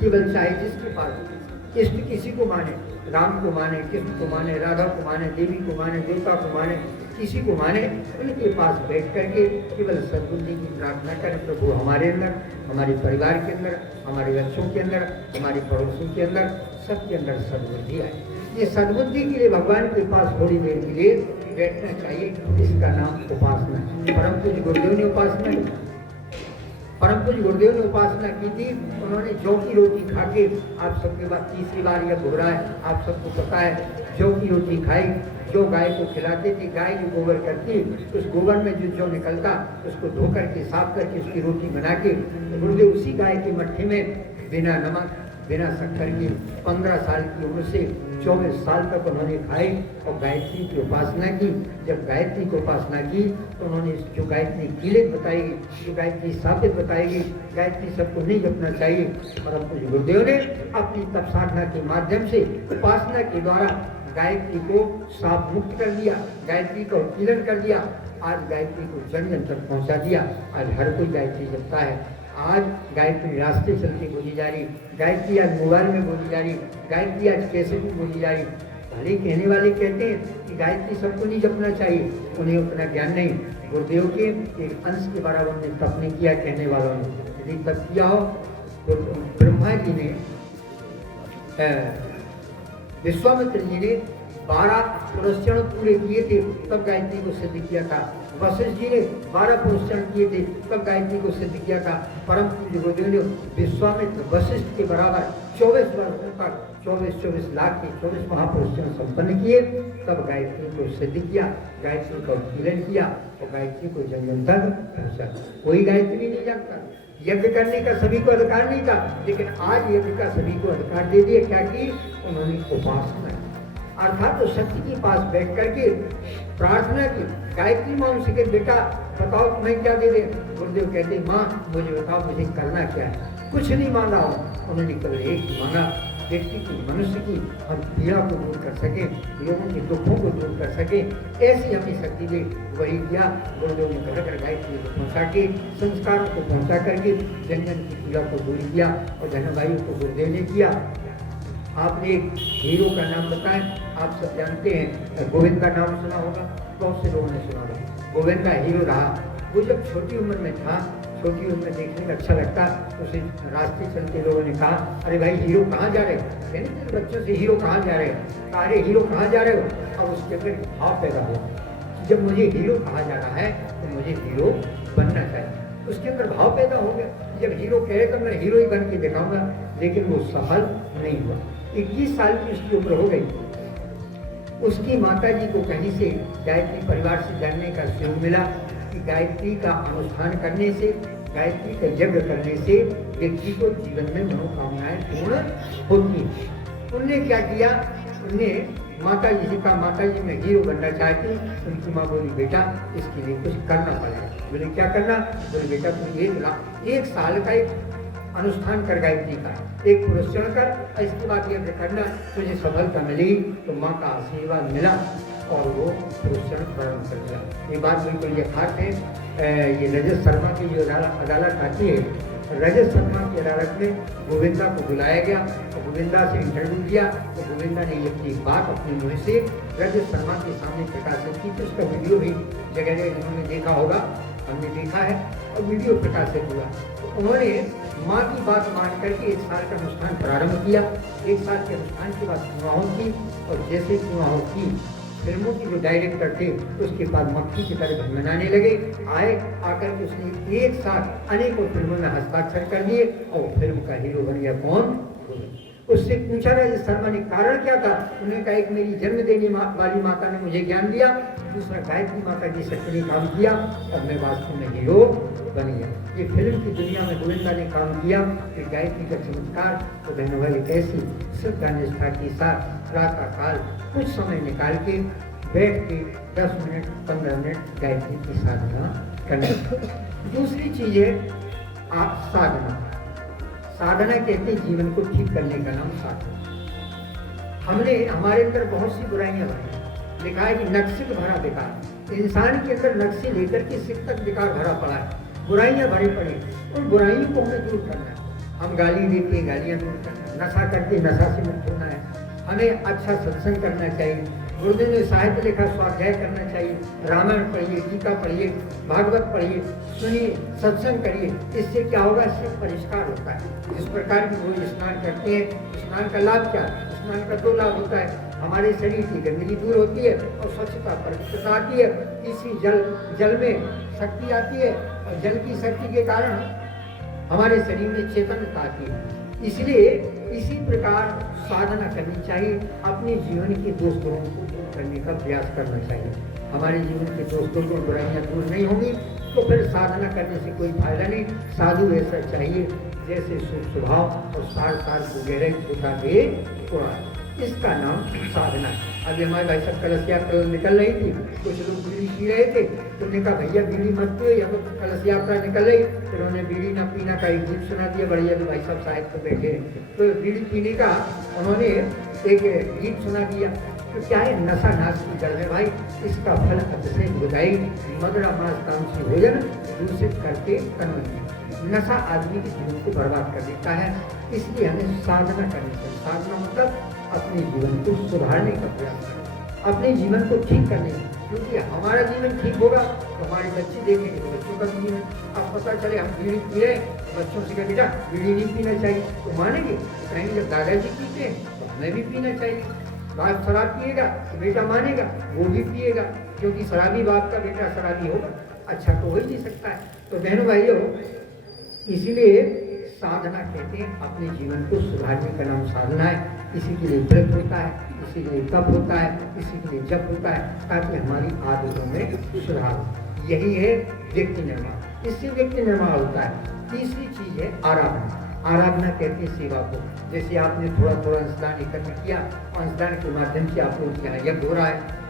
केवल चाहे जिसके पास इष्ट किसी को माने, राम को माने, कृष्ण को माने, राधा को माने, देवी को माने, देवता को माने, किसी को माने, उनके पास बैठ करके केवल सद्बुद्धि की प्रार्थना करें। प्रभु हमारे अंदर, हमारे परिवार के अंदर, हमारे बच्चों के अंदर, हमारे पड़ोसियों के अंदर, सबके अंदर सद्बुद्धि आए। ये सद्बुद्धि के लिए भगवान के पास थोड़ी देर के लिए बैठना चाहिए, इसका नाम उपासना है। परम पूज्य गुरुदेव ने उपासना की थी। उन्होंने जौ की रोटी खा के, आप सबके बाद तीसरी बार यह घुरा है, आप सबको पता है, जौ की रोटी खाई, जो गाय को खिलाते थे, गाय जो गोबर करती, उस गोबर में जो जौ निकलता, उसको धो करके साफ करके उसकी रोटी बना के गुरुदेव उसी गाय के मट्ठे में बिना नमक बिना शक्कर की 15 साल की उम्र से 24 साल तक उन्होंने खाई और गायत्री की उपासना की। जब गायत्री की उपासना की तो उन्होंने जो गायत्री कीलत बताएगी, जो गायत्री साबित बताएगी, गायत्री सबको नहीं जपना चाहिए। परम पूज्य गुरुदेव ने अपनी तप साधना के माध्यम से उपासना के द्वारा गायत्री को साफ मुक्त कर दिया, गायत्री को कीलन कर दिया। आज गायत्री को जन जन तक पहुँचा दिया। आज हर कोई गायत्री जपता है। आज गायत्री रास्ते चल के बोली जा रही, गायत्री आज मोबाइल में बोली जा रही, गायत्री आज कैसेट में बोली जा रही। भले कहने वाले कहते हैं कि गायत्री सबको नहीं जपना चाहिए, उन्हें उतना ज्ञान नहीं। गुरुदेव के एक अंश के बराबर ने तप नहीं किया कहने वालों ने। यदि तप किया हो तो ब्रह्मा जी ने विश्वामित्र जी ने 12 पुरस्कार पूरे किए थे तब गायत्री को सिद्ध किया था। वशिष्ठ जी ने 12 पुरस्कार किए थे तब गायत्री को सिद्ध किया था। परम पूज्य गुरुदेव ने विश्वामित्र वशिष्ठ के बराबर 24 वर्षों तक 24 लाख के 24 महापुरुषों संपन्न किए, तब गायत्री को सिद्ध किया, गायत्री का कीलन किया और गायत्री को जन जन तक पहुंचा। कोई गायत्री नहीं जानता। यज्ञ करने का सभी को अधिकार नहीं था, लेकिन आज यज्ञ का सभी को अधिकार दे दिया। क्या की? उन्होंने उपासना अर्थात तो शक्ति के पास बैठ करके प्रार्थना की। गायत्री माँ उनसे कहते बेटा बताओ तुम्हें क्या दे दे। गुरुदेव कहते माँ मुझे बताओ मुझे करना क्या है। कुछ नहीं मांगा हो, उन्होंने केवल एक ही मांगा, व्यक्ति की मनुष्य की हम पीड़ा को दूर कर सके, लोगों के दुखों को दूर कर सके, ऐसी हमें शक्ति दे। वही किया गुरुदेव ने घर घर गायत्री को पहुँचा के संस्कारों को पहुँचा करके जन जन की पीड़ा को दूर किया और धनवायु को गुरुदेव ने किया। आपने एक हीरो का नाम बताएं, आप सब जानते हैं गोविंद का नाम सुना होगा, बहुत से लोगों ने सुना होगा। गोविंद का हीरो रहा। वो जब छोटी उम्र में था, छोटी उम्र में देखने में अच्छा लगता, उसे रास्ते चलते लोगों ने कहा अरे भाई हीरो कहाँ जा रहे हो। कहने तेरे बच्चों से हीरो कहाँ जा रहे हो। अरे हीरो कहाँ जा रहे हो। अब उसके अंदर भाव पैदा हुआ कि जब मुझे हीरो कहा जा रहा है तो मुझे हीरो बनना चाहिए। उसके अंदर भाव पैदा हो गया, जब हीरो कहे तो मैं हीरो ही बन के दिखाऊंगा। लेकिन वो सफल नहीं हुआ। 21 साल की उसकी उम्र हो गई। उसकी माता जी को कहीं से गायत्री परिवार से जानने का सुयोग मिला कि गायत्री का अनुष्ठान करने से, गायत्री का यज्ञ करने से व्यक्ति को जीवन में मनोकामनाएं पूर्ण होती हैं। उनने क्या किया, उनने माता जी से कहा माता जी मैं हीरो बनना चाहती हूँ। उनकी माँ बोली बेटा इसके लिए कुछ करना पड़ेगा। बोले क्या करना। बोले बेटा तुम 1 साल का एक अनुष्ठान कर गायत्री का, एक पुरस्कार कर, इसके बाद यज्ञ करना, तुझे सफलता मिली। तो माँ का आशीर्वाद मिला और वो पुरस्कार प्रारंभ कर दिया। ये बात बिल्कुल यथार्थ है। ये रजत शर्मा की जो अदालत आती है, रजत शर्मा की अदालत में गोविंदा को बुलाया गया और गोविंदा से इंटरव्यू किया। तो गोविंदा ने ये अपनी बात अपनी मुँह से रजत शर्मा के सामने प्रकाशित की। तो उसका वीडियो भी जगह जगह इन्होंने देखा होगा, हमने देखा है और वीडियो प्रकाशित हुआ। तो उन्होंने माँ की बात मान करके 1 साल का अनुष्ठान प्रारंभ किया। 1 साल के अनुष्ठान के बाद विवाहों की, और जैसे विवाहों की फिल्मों की जो डायरेक्टर थे उसके बाद मक्खी की तरह भनभनाने लगे। आकर के उसने एक साथ अनेकों फिल्मों में हस्ताक्षर कर दिए और फिल्म का हीरो बन गया। कौन? उससे पूछा रजत शर्मा ने कारण क्या था। उन्होंने कहा एक मेरी जन्म देने वाली माता ने मुझे ज्ञान दिया, दूसरा गायत्री माता जी सबके लिए काम किया और मैं वास्तव में हीरो बन गया। ये फिल्म की दुनिया में गोविंदा ने काम किया कि गायत्री का चमत्कार तो धन्यवाद एक ऐसी श्रद्धा निष्ठा के साथ प्रातः काल कुछ समय निकाल के बैठ के 10 मिनट 15 मिनट गायत्री की साधना करना। दूसरी चीज है आप साधना। साधना कहते हैं जीवन को ठीक करने का नाम साधना। हमने हमारे अंदर बहुत सी बुराइयां भरी। लिखा है कि नक्सिक भरा बेकार। इंसान के अंदर नक्शे लेकर के सिख तक बेकार भरा पड़ा है, बुराइयां भरी पड़ी। उन बुराइयों को हमें दूर करना है। हम गाली देते हैं, गालियां दूर करना है। नशा करते, नशा से मुक्त होना है। हमें अच्छा सत्संग करना चाहिए। गुरुदेव ने साहित्य लिखा, स्वाध्याय करना चाहिए। रामायण पढ़िए, गीता पढ़िए, भागवत पढ़िए, सुनिए, सत्संग करिए। इससे क्या होगा, इससे परिष्कार होता है। जिस प्रकार की वो स्नान करते हैं, स्नान का लाभ क्या है? स्नान का 2 लाभ होता है। हमारे शरीर की गंदगी दूर होती है और स्वच्छता पवित्रता आती है। इसी जल में शक्ति आती है और जल की शक्ति के कारण हमारे शरीर में चेतनता आती है। इसलिए इसी प्रकार साधना करनी चाहिए। अपने जीवन के दोष गुणों को दूर करने का प्रयास करना चाहिए। हमारे जीवन के दोष गुण बुराइयां दूर नहीं होंगी तो फिर साधना करने से कोई फायदा नहीं। साधु ऐसा चाहिए जैसे स्वभाव और सार सार को गहरे छोटा दे थोड़ा, इसका नाम साधना है। अभी हमारे भाई साहब कलश यात्रा निकल रही थी, कुछ लोग बीड़ी पी रहे थे, तो उन्होंने कहा भैया बीड़ी मत पियो, या तो कलश यात्रा निकल रही, फिर उन्होंने बीड़ी न पीना का एक गीत सुना दिया, बढ़िया भी भाई साहब साहिब को बैठे हैं, तो बीड़ी पीने का उन्होंने एक गीत सुना दिया। तो क्या है, नशा नाश की जड़ है भाई, इसका फल अतिशय बुझाई, मदरा मास तामसी भोजन दूषित करके तनवनी। नशा आदमी के जीवन को बर्बाद कर देता है, इसलिए हमें साधना करनी चाहिए। साधना मतलब अपने जीवन को सुधारने का प्रयास करें, अपने जीवन को ठीक करने का, क्योंकि हमारा जीवन ठीक होगा तो हमारे बच्चे देखेंगे, तो बच्चों का भी जीवन। अब पता चले हम बीड़ी पी रहे हैं, बच्चों से कहे बेटा बीड़ी नहीं पीना चाहिए, तो मानेंगे? तो कहेंगे जब दादाजी पीते हैं तो हमें भी पीना चाहिए। बाप शराब पिएगा तो बेटा मानेगा, वो भी पिएगा, क्योंकि शराबी बाप का बेटा शराबी होगा, अच्छा तो हो ही नहीं सकता है। तो बहनों भाइयों, इसीलिए साधना कहते हैं अपने जीवन को सुधारने का नाम साधना है। इसी के लिए व्रत होता है, इसी के लिए तप होता है, इसी के लिए जप होता है, ताकि हमारी आदतों में सुधार हो। यही है व्यक्ति निर्माण, इससे व्यक्ति निर्माण होता है। तीसरी चीज है आराधना। आराधना कहते हैं सेवा को। जैसे आपने थोड़ा थोड़ा अंशदान एकत्र किया, अंशदान के माध्यम से आप लोग यहाँ यज्ञ हो रहा है,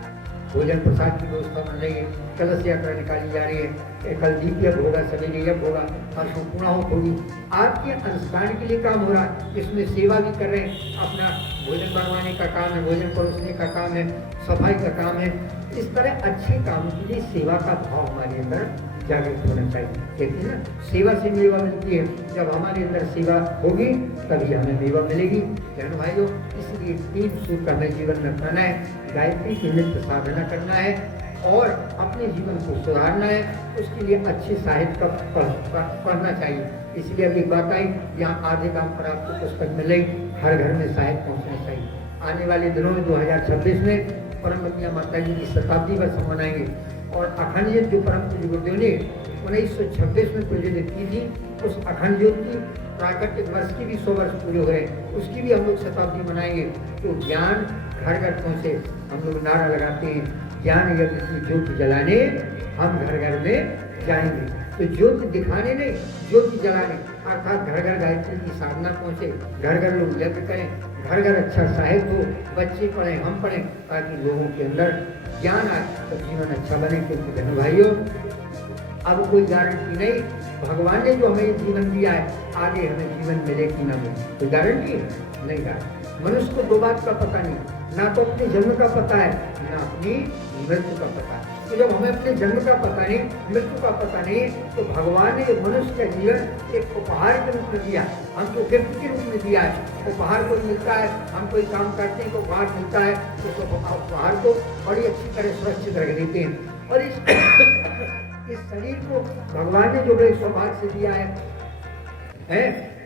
भोजन प्रसाद की व्यवस्था बन रही है, कलश यात्रा निकाली जा रही है, कल दीप यज्ञ होगा, सवेरे यज्ञ होगा, परसों पूर्णाहुति होगी, आपके अंशदान के लिए काम हो रहा है, इसमें सेवा भी कर रहे हैं, अपना भोजन बनवाने का काम है, भोजन परोसने का काम है, सफाई का काम है। इस तरह अच्छे कामों के लिए सेवा का भाव हमारे अंदर जागृत होना चाहिए। कहते हैं ना, सेवा से मेवा मिलती है, जब हमारे अंदर सेवा होगी तभी हमें मेवा मिलेगी। बहनों भाइयों, इसलिए 3 सूत्र हमें जीवन में अपनाना है। गायत्री की नित्य साधना करना है और अपने जीवन को सुधारना है, उसके लिए अच्छे साहित्य का पढ़ना चाहिए। इसलिए अभी बात आई, यहाँ आधे दाम पर आपको पुस्तक मिलेगी, हर घर में साहित्य पहुँचना चाहिए। आने वाले दिनों में 2026 में परमवतिया माता जी की शताब्दी वर्ष हम मनाएंगे, और अखंड ज्योत जो परम पूज्य गुरुदेव ने 1926 में प्रज्वलित की थी, उस अखंड ज्योत की प्राकट्य वर्ष की भी 100 वर्ष पूरे हो गए, उसकी भी हम लोग शताब्दी मनाएंगे। तो ज्ञान घर घर पहुँचे, हम लोग नारा लगाते हैं, ज्ञान यज्ञ की ज्योति जलाने हम घर घर में जाएंगे। तो ज्योति दिखाने नहीं, ज्योति जलाने, अर्थात घर घर गायत्री की साधना पहुँचे, घर घर लोग यज्ञ करें, घर घर अच्छा साहित्य हो, बच्चे पढ़ें, हम पढ़ें, ताकि लोगों के अंदर ज्ञान आए तो जीवन अच्छा बने। क्योंकि बहनों भाइयों, अब कोई गारंटी नहीं, भगवान ने जो हमें जीवन दिया है, आगे हमें जीवन मिले कि ना मिले, कोई गारंटी है? नहीं गारंटी। मनुष्य को 2 बात का पता नहीं, ना तो अपने जन्म का पता है, ना अपनी मृत्यु का पता है। तो जब हमें अपने जन्म का पता नहीं, मृत्यु का पता नहीं, तो भगवान ने मनुष्य का जीवन एक उपहार के रूप में दिया, हमको गिफ्ट के रूप में दिया है। उपहार को मिलता है, हम कोई काम करते हैं तो उपहार मिलता है, तो उपहार को बड़ी अच्छी तरह सुरक्षित रख देते हैं। और इस शरीर को भगवान ने जो बड़े सौभाग्य से दिया है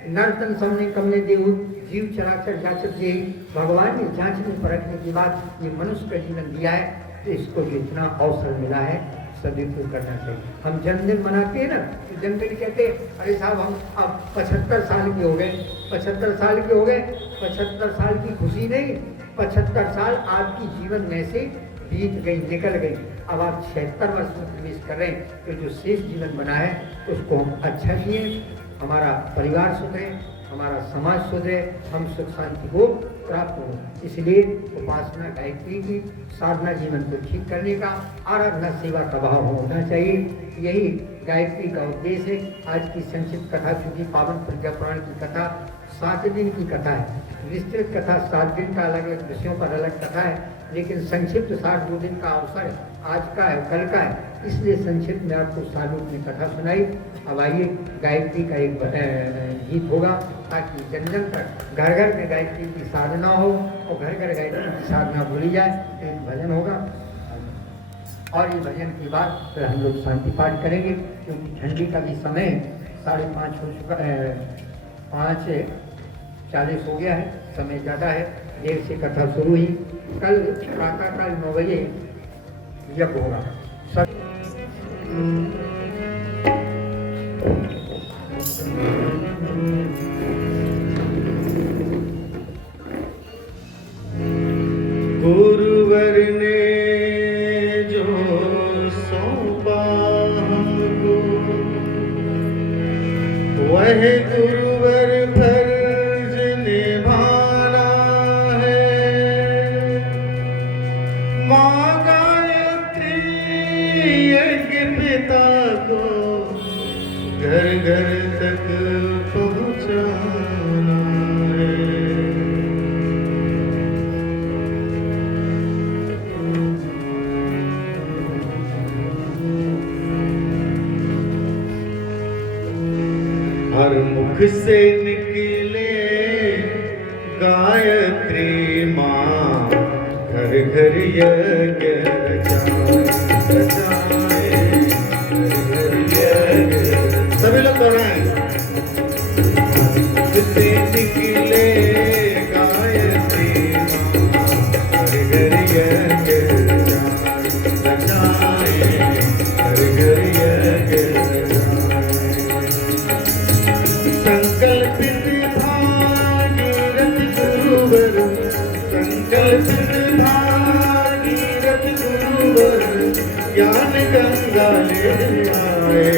नर्तन समने कमने देव जीव चराचर जाचक यही, भगवान ने जांचने परखने के बाद ये मनुष्य का जीवन दिया है, तो इसको जितना अवसर मिला है सदुपयोग करना चाहिए। हम जन्मदिन मनाते हैं ना, तो जन्मदिन कहते हैं अरे साहब हम अब 75 साल के हो गए, 75 साल के हो गए, 75 साल की खुशी नहीं, 75 साल आपकी जीवन में से बीत गई, निकल गई, अब आप 76 वर्ष में प्रवेश कर रहे हैं। तो जो शेष जीवन बना है उसको हम अच्छा जिए, हमारा परिवार सुधरे, हमारा समाज सुधरे, हम सुख शांति को प्राप्त हो। इसलिए उपासना गायत्री की साधना जीवन को ठीक करने का, आराधना सेवा का भाव होना चाहिए, यही गायत्री का उद्देश्य है। आज की संक्षिप्त कथा, चूंकि पावन प्रज्ञा पुराण की कथा 7 दिन की कथा है, विस्तृत कथा 7 दिन का अलग अलग विषयों पर अलग कथा है, लेकिन संक्षिप्त 62 दिन का अवसर आज का है, कल का है, इसलिए संक्षिप्त में आपको 7 दिन की कथा सुनाई। अब आइए गायत्री का एक गीत होगा, ताकि जन जन तक घर घर में गायत्री की साधना हो और घर घर गायत्री की साधना भूली जाए। एक भजन होगा और ये भजन के बाद फिर हम लोग शांति पाठ करेंगे, क्योंकि ठंडी का भी समय 5:30 हो चुका है, 5:40 हो गया है, समय ज़्यादा है, देर से कथा शुरू हुई। कल प्रातःकाल 9 बजे यज्ञ होगा। गुरुवर ने जो सौंपा हमको, वह गुरुवर यज्ञ पिता को घर घर तक पहुँचाना है। हर मुख से निकले गायत्री माँ, घर घर यज्ञ रचाए, घर घर यज्ञ। सभी लोग दोहराएं। मुख से निकले गायत्री माँ, घर घर यज्ञ रचाए, घर घर यज्ञ रचाए। संकल्पित भागीरथ गुरुवर, संकल्पित भागीरथ गुरुवर, ज्ञान गंगा ले आए।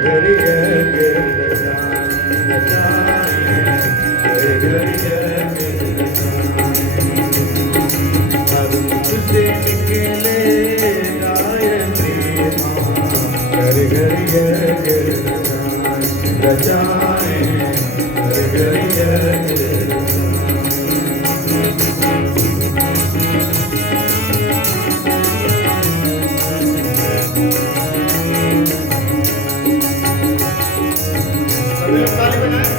घर यज्ञ रचाए, घर यज्ञ रचाए। हर मुख से निकले गायत्री माँ, घर घर यज्ञ रचाए, घर घर यज्ञ रचाए। सभी लोग ताली बजाएं।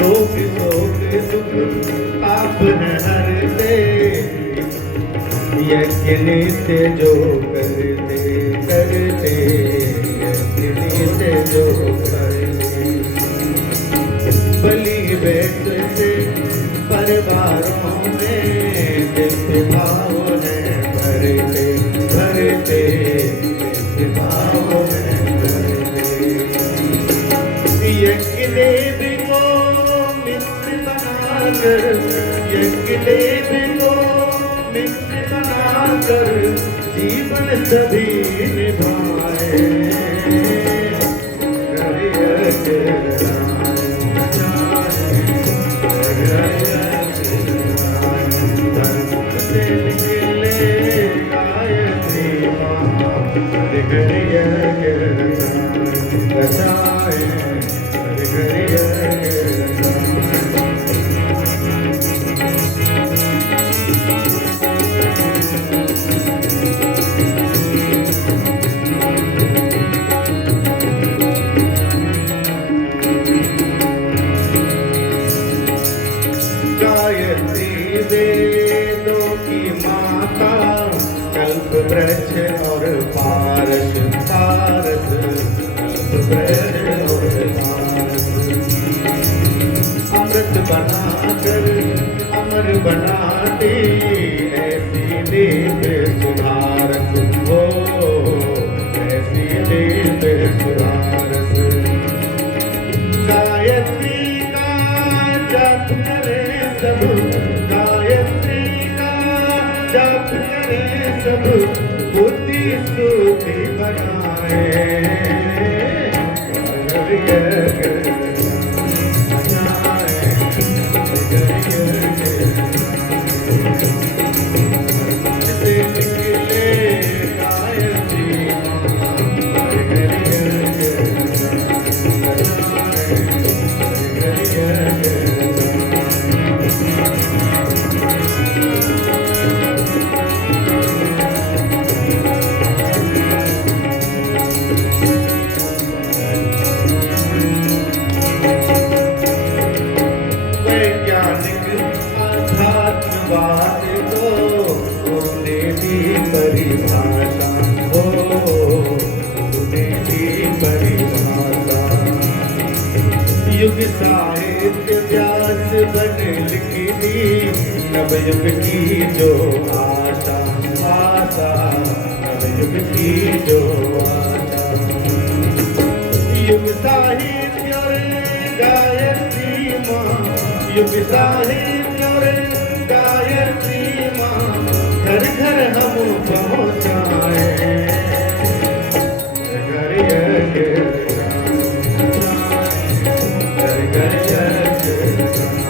रोग शोक दुख आपने हरते, यज्ञ नित्य जो करते करते, यज्ञ नित्य जो करते। बलि बैठते परिवारों में, दिव्य भाव है भरते भरते, दिव्य भाव है भरते। यज्ञ देवी को मित्र बनाकर, यज्ञ देवी को मित्र बनाकर, जीवन सभी निभाए। घर यज्ञ रचाए, घर यज्ञ रचाए। धर्म से निकले गायत्री माँ, घर यज्ञ रचाए, घर यज्ञ रचाए। गायत्री वेदों की माता, कल्प वृक्ष और पारस पारस, कल्प वृक्ष और पारस। अमृत बनाकर अमर बनाती, ऐसी दिव्य सुधारस हो, ऐसी दिव्य सुधारस। गायत्री का जप करे सब, गायत्री का जप करे सब, बुद्धि स्तुति बनाए। घर यज्ञ रचाए, घर यज्ञ से निकले गायत्री माँ, घर यज्ञ रचाए, घर यज्ञ आध्यात्मवाद को देवी परिभाषा हो, देवी परिभाषा। युग साहित्य व्यास बन लिखी दी, नवयुग की जो आशा आशा, नवयुग की जो आशा। युग साहित्य और गायत्री माँ, युग साहित्य और गायत्री माँ, घर घर हम पहुँचाए। घर यज्ञ रचाए, घर घर यज्ञ रचाए।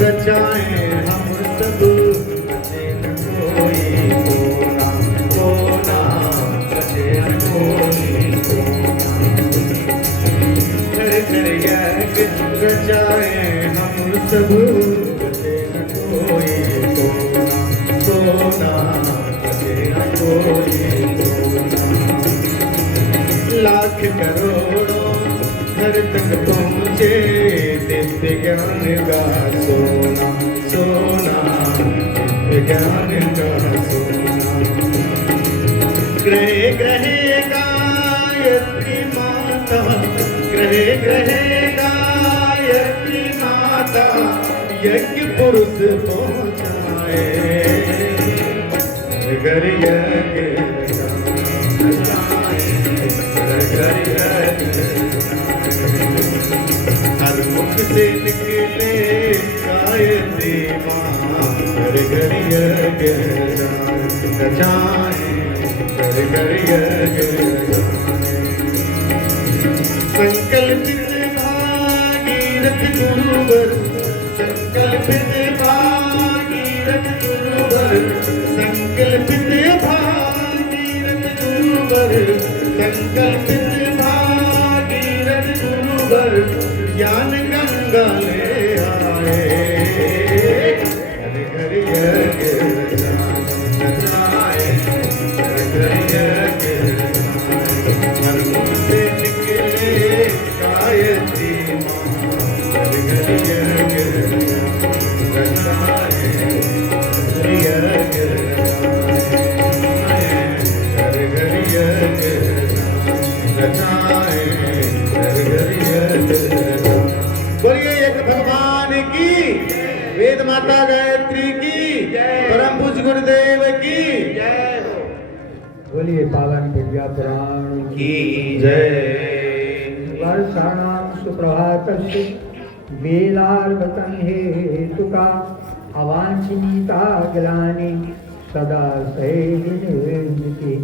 रचाए हम सब बचे न कोई कोना कोना बचे न कोई कोना घर घर यज्ञ रचाए हम सब बचे न कोई कोना कोना बचे न कोई कोना लाख करोड़ों घर तक पहुँचे दिव्य ज्ञान का सोना सोना दिव्य ज्ञान का सोना ग्रह ग्रह गायत्री माता ग्रह ग्रह गायत्री माता यज्ञ पुरुष पहुँचाए घर यज्ञ हर मुख से निकले गायत्री माँ घर घर यज्ञ रचाए घर घर यज्ञ संकल्पित भागीरथ गुरुवर संकल्पित भागीरथ गुरुवर संकल्पित भागीरथ गुरुवर संकल्पित भागीरथ गुरुवर ज्ञान गंगा ले आए घर घर यज्ञ रचाए घर घर यज्ञ हर मुख से निकले गायत्री माँ घर घर यज्ञ रचाए यज्ञ घर घर यज्ञ रचाए घर घर यज्ञ बोलिए एक भगवान की वेद माता गायत्री की परम पूज्य गुरुदेव की जय बोलिए पावन विद्या पुराण की जय वर्षाणां सुप्रभातस्य वेलार्वतं हेतुका अवांछनीता ग्लानि सदा सैर्निर्मिति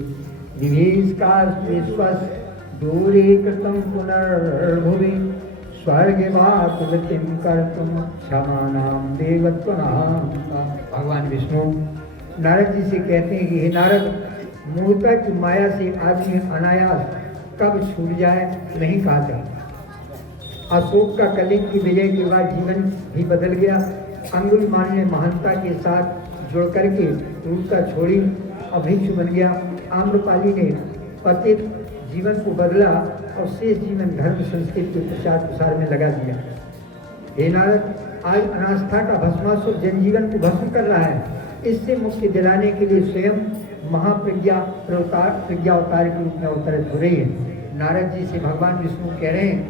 विभीषकाश्विश्वस् दूरे कृतं पुनर्भुवि स्वर्गवाकुलतिं कर्तुं क्षमानां देवत्वनां। भगवान विष्णु नारद जी से कहते हैं कि हे नारद, मूर्ता की माया से आदमी अनायास कब छूट जाए नहीं कहा जाता। अशोक का कलिंग की विजय के बाद जीवन भी बदल गया। अंगुलीमाल ने महानता के साथ जुड़ करके क्रूरता छोड़ी, अभिक्ष बन गया। आम्रपाली ने पतित जीवन को बदला और शेष जीवन धर्म संस्कृति के प्रचार प्रसार में लगा दिया। हे नारद, आज अनास्था का भस्मासुर जनजीवन को भस्म कर रहा है। इससे मुक्ति दिलाने के लिए स्वयं महाप्रज्ञा प्रज्ञावतार के रूप में अवतरित हो रही है। नारद जी से भगवान विष्णु कह रहे हैं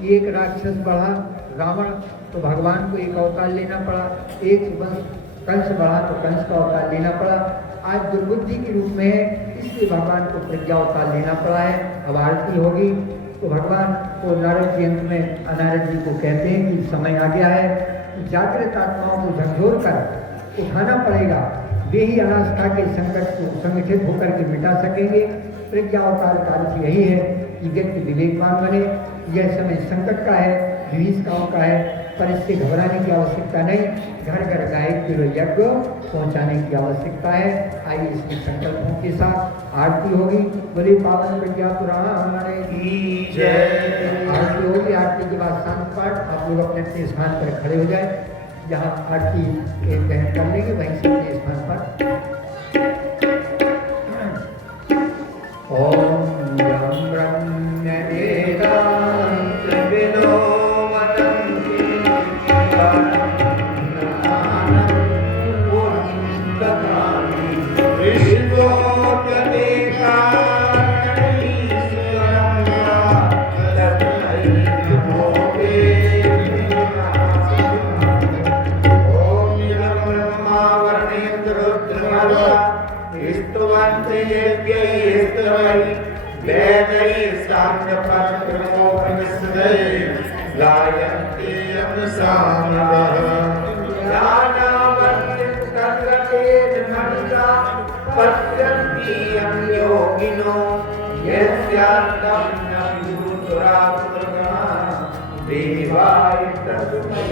कि एक राक्षस बढ़ा रावण तो भगवान को एक अवतार लेना पड़ा, एक वंश कंस बढ़ा तो कंस का अवतार लेना पड़ा। आज दुर्बुद्धि के रूप में है, इसलिए भगवान को प्रज्ञा अवतार लेना पड़ा है। अब आरती होगी तो भगवान को नारद जी अंत में नारद जी को कहते हैं कि समय आ गया है, जागृत आत्माओं को झकझोर कर उठाना पड़ेगा। वे ही अनास्था के संकट को संगठित होकर के मिटा सकेंगे। प्रज्ञा अवतार का अर्थ यही है कि व्यक्ति विवेकवान बने। यह समय संकट का है, विभीषिकाओं का है, पर इससे घबराने की आवश्यकता नहीं। घर घर गायत्री यज्ञ पहुंचाने की आवश्यकता है। आइए इसके संकल्पों के साथ आरती होगी। बोले पावन प्रज्ञा पुराण की जय। आरती होगी, आरती के बाद शांत पाठ। आप लोग अपने अपने स्थान पर खड़े हो जाए। जहाँ आरती एक बहन कर लेंगे वहीं से अपने स्थान पर। ओम यं ब्रह्म वेदांत विदो वदन्ति देवाय तस्मै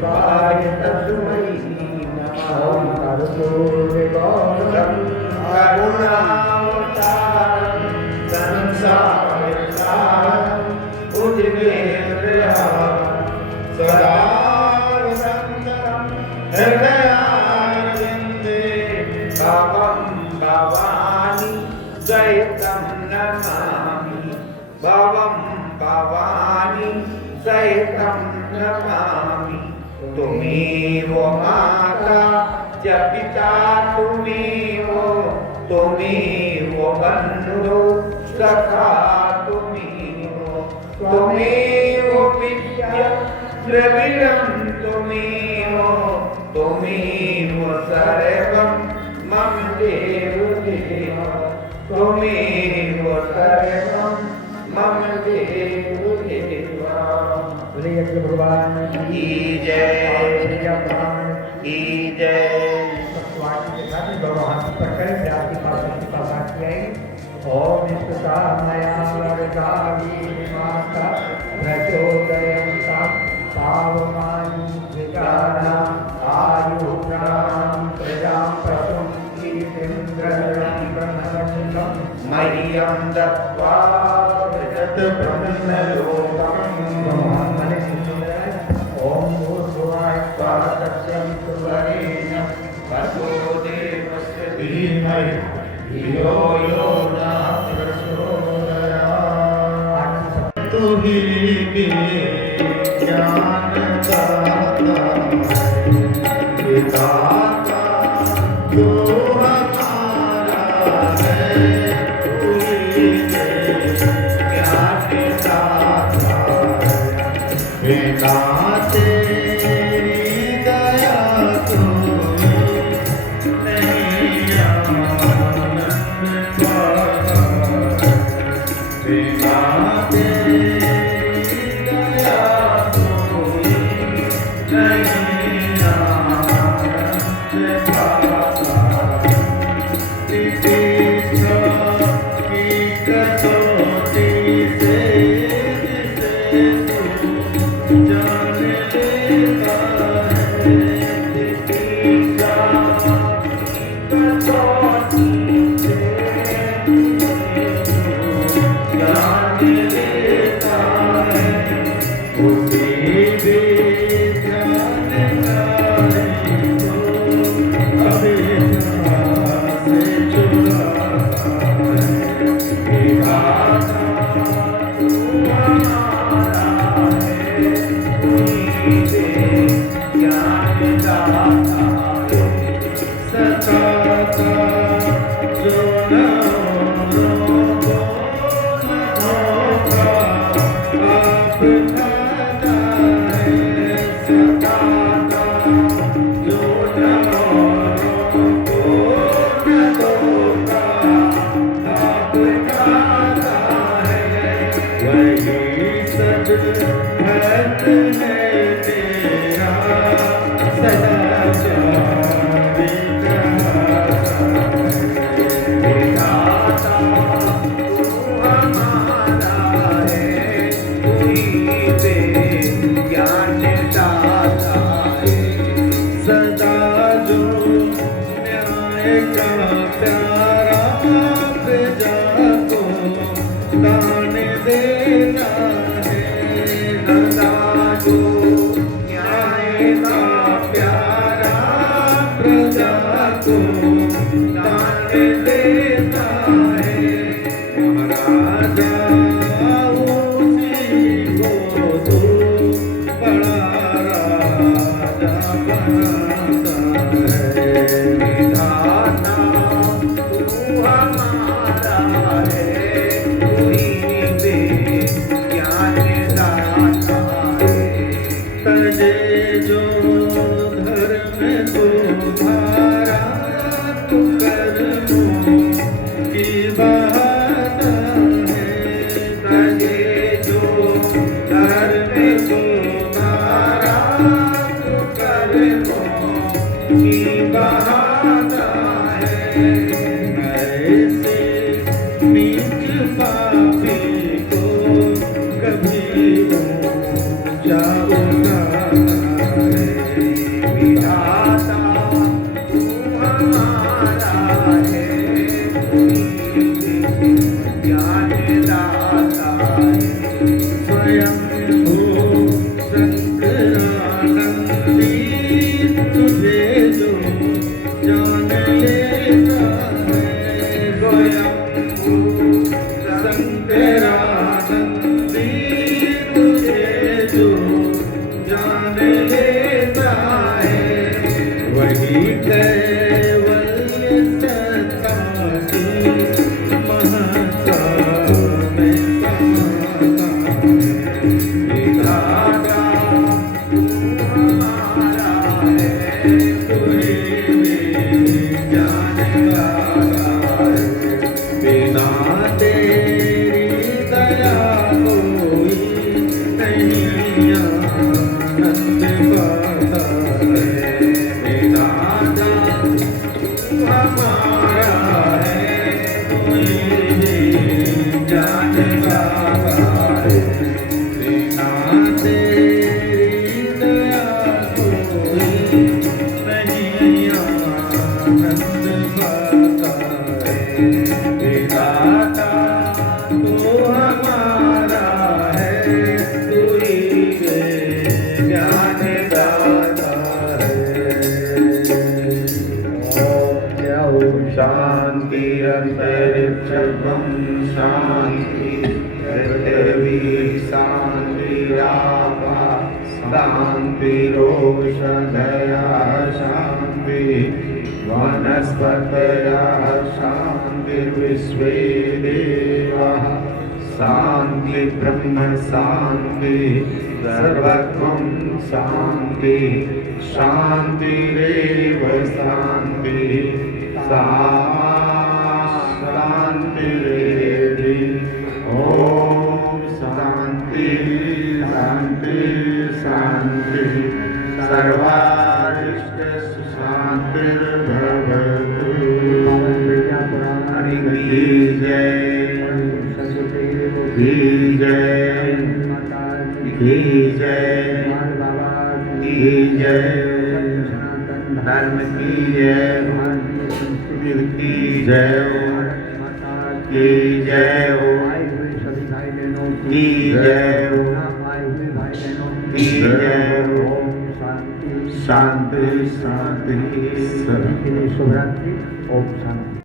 शिवाय तस्मै नमः। ओम कर्पूरगौरं करुणावतारं संसारसारं भुजगेन्द्रहारं सदा वसन्तं हृदयारविन्दे भवं भवानी सहितं नमामि भवं भवानी सहितं नमामि। तुमेव माता च पिता तुमेव तुमेव बन्धुः सखा तुमेव तुमेव विद्या द्रविणं तुमेव तुमेव सर्वं मम देव देव तुमेव सर्वं मम देव देव। बोले यज्ञ भगवान की जय भगवान की जय। स्वामी के साथ भगवान पर करें व्यास के पास आती आई। ओम निष्ठा मया वरदावी माता प्रचोदयन्ता पावमानि विकारा आयु प्राण प्रजां पशुं कीर्तिन्द्रं ब्रह्मण्डं मह्यं दत्त्वा व्रजत ब्रह्मलोकम्। ओम भूर्भुवः स्वः तत्सवितुर्वरेण्यं भर्गो देवस्य धीमहि धियो यो न प्रचोदयात्। तू ही ज्ञान दाता विधाता तू हमारा है। तू ही ज्ञान दाता बिना तेरी दया तू नहीं आनंद पाता। बिना तेरी दया तू नहीं आनंद पाता। तीर्थ की कसौटी से जिसे तू जान लेता है। तीर्थ की कसौटी से जान लेता है। उसी भी ध्यान लाए तो अभिशाप से छुड़ाता है। विधाता तू हमारा है। तू ही ज्ञान दाता है। सताता जो न होगा आप खाता है। सताता जो न होगा आप खाता है। वही सच भक्त है तेरा सदा जाने कहता है। विधाता तू हमारा है। तू ही ज्ञान दाता है। सदा जो न्याय का प्यारा प्रजा को दान देता है। सदा जो न्याय का प्यारा प्रजा को दान देता है। महाराजा उसी को तो बड़ा राजा बनाता है। विधाता तू हमारा है। तू ही ज्ञान दाता है। तजे जो धर्म को धारा तू कर्मों की बहाना है। तजे जो धर्म को धारा तू कर्मों की बहाना है। ऐसे नीच पापी को कभी ऊंचा उठाना शान्तिरोषधया शान्ति वनस्पतयः शान्तिर्विश्वे देवाः शान्ति ब्रह्म शान्ति सर्वत्वं शान्ति शान्तिरेव शान्ति शान्तिरेधि ॐ शान्ति शान्ति शान्ति सर्वारिष्टस्य शान्तिर्भवतु की जय की जय की जय की जय धर्म की जय की जय की जय की जय की जय शांति शांति शुभरात्रि। ओम शांति।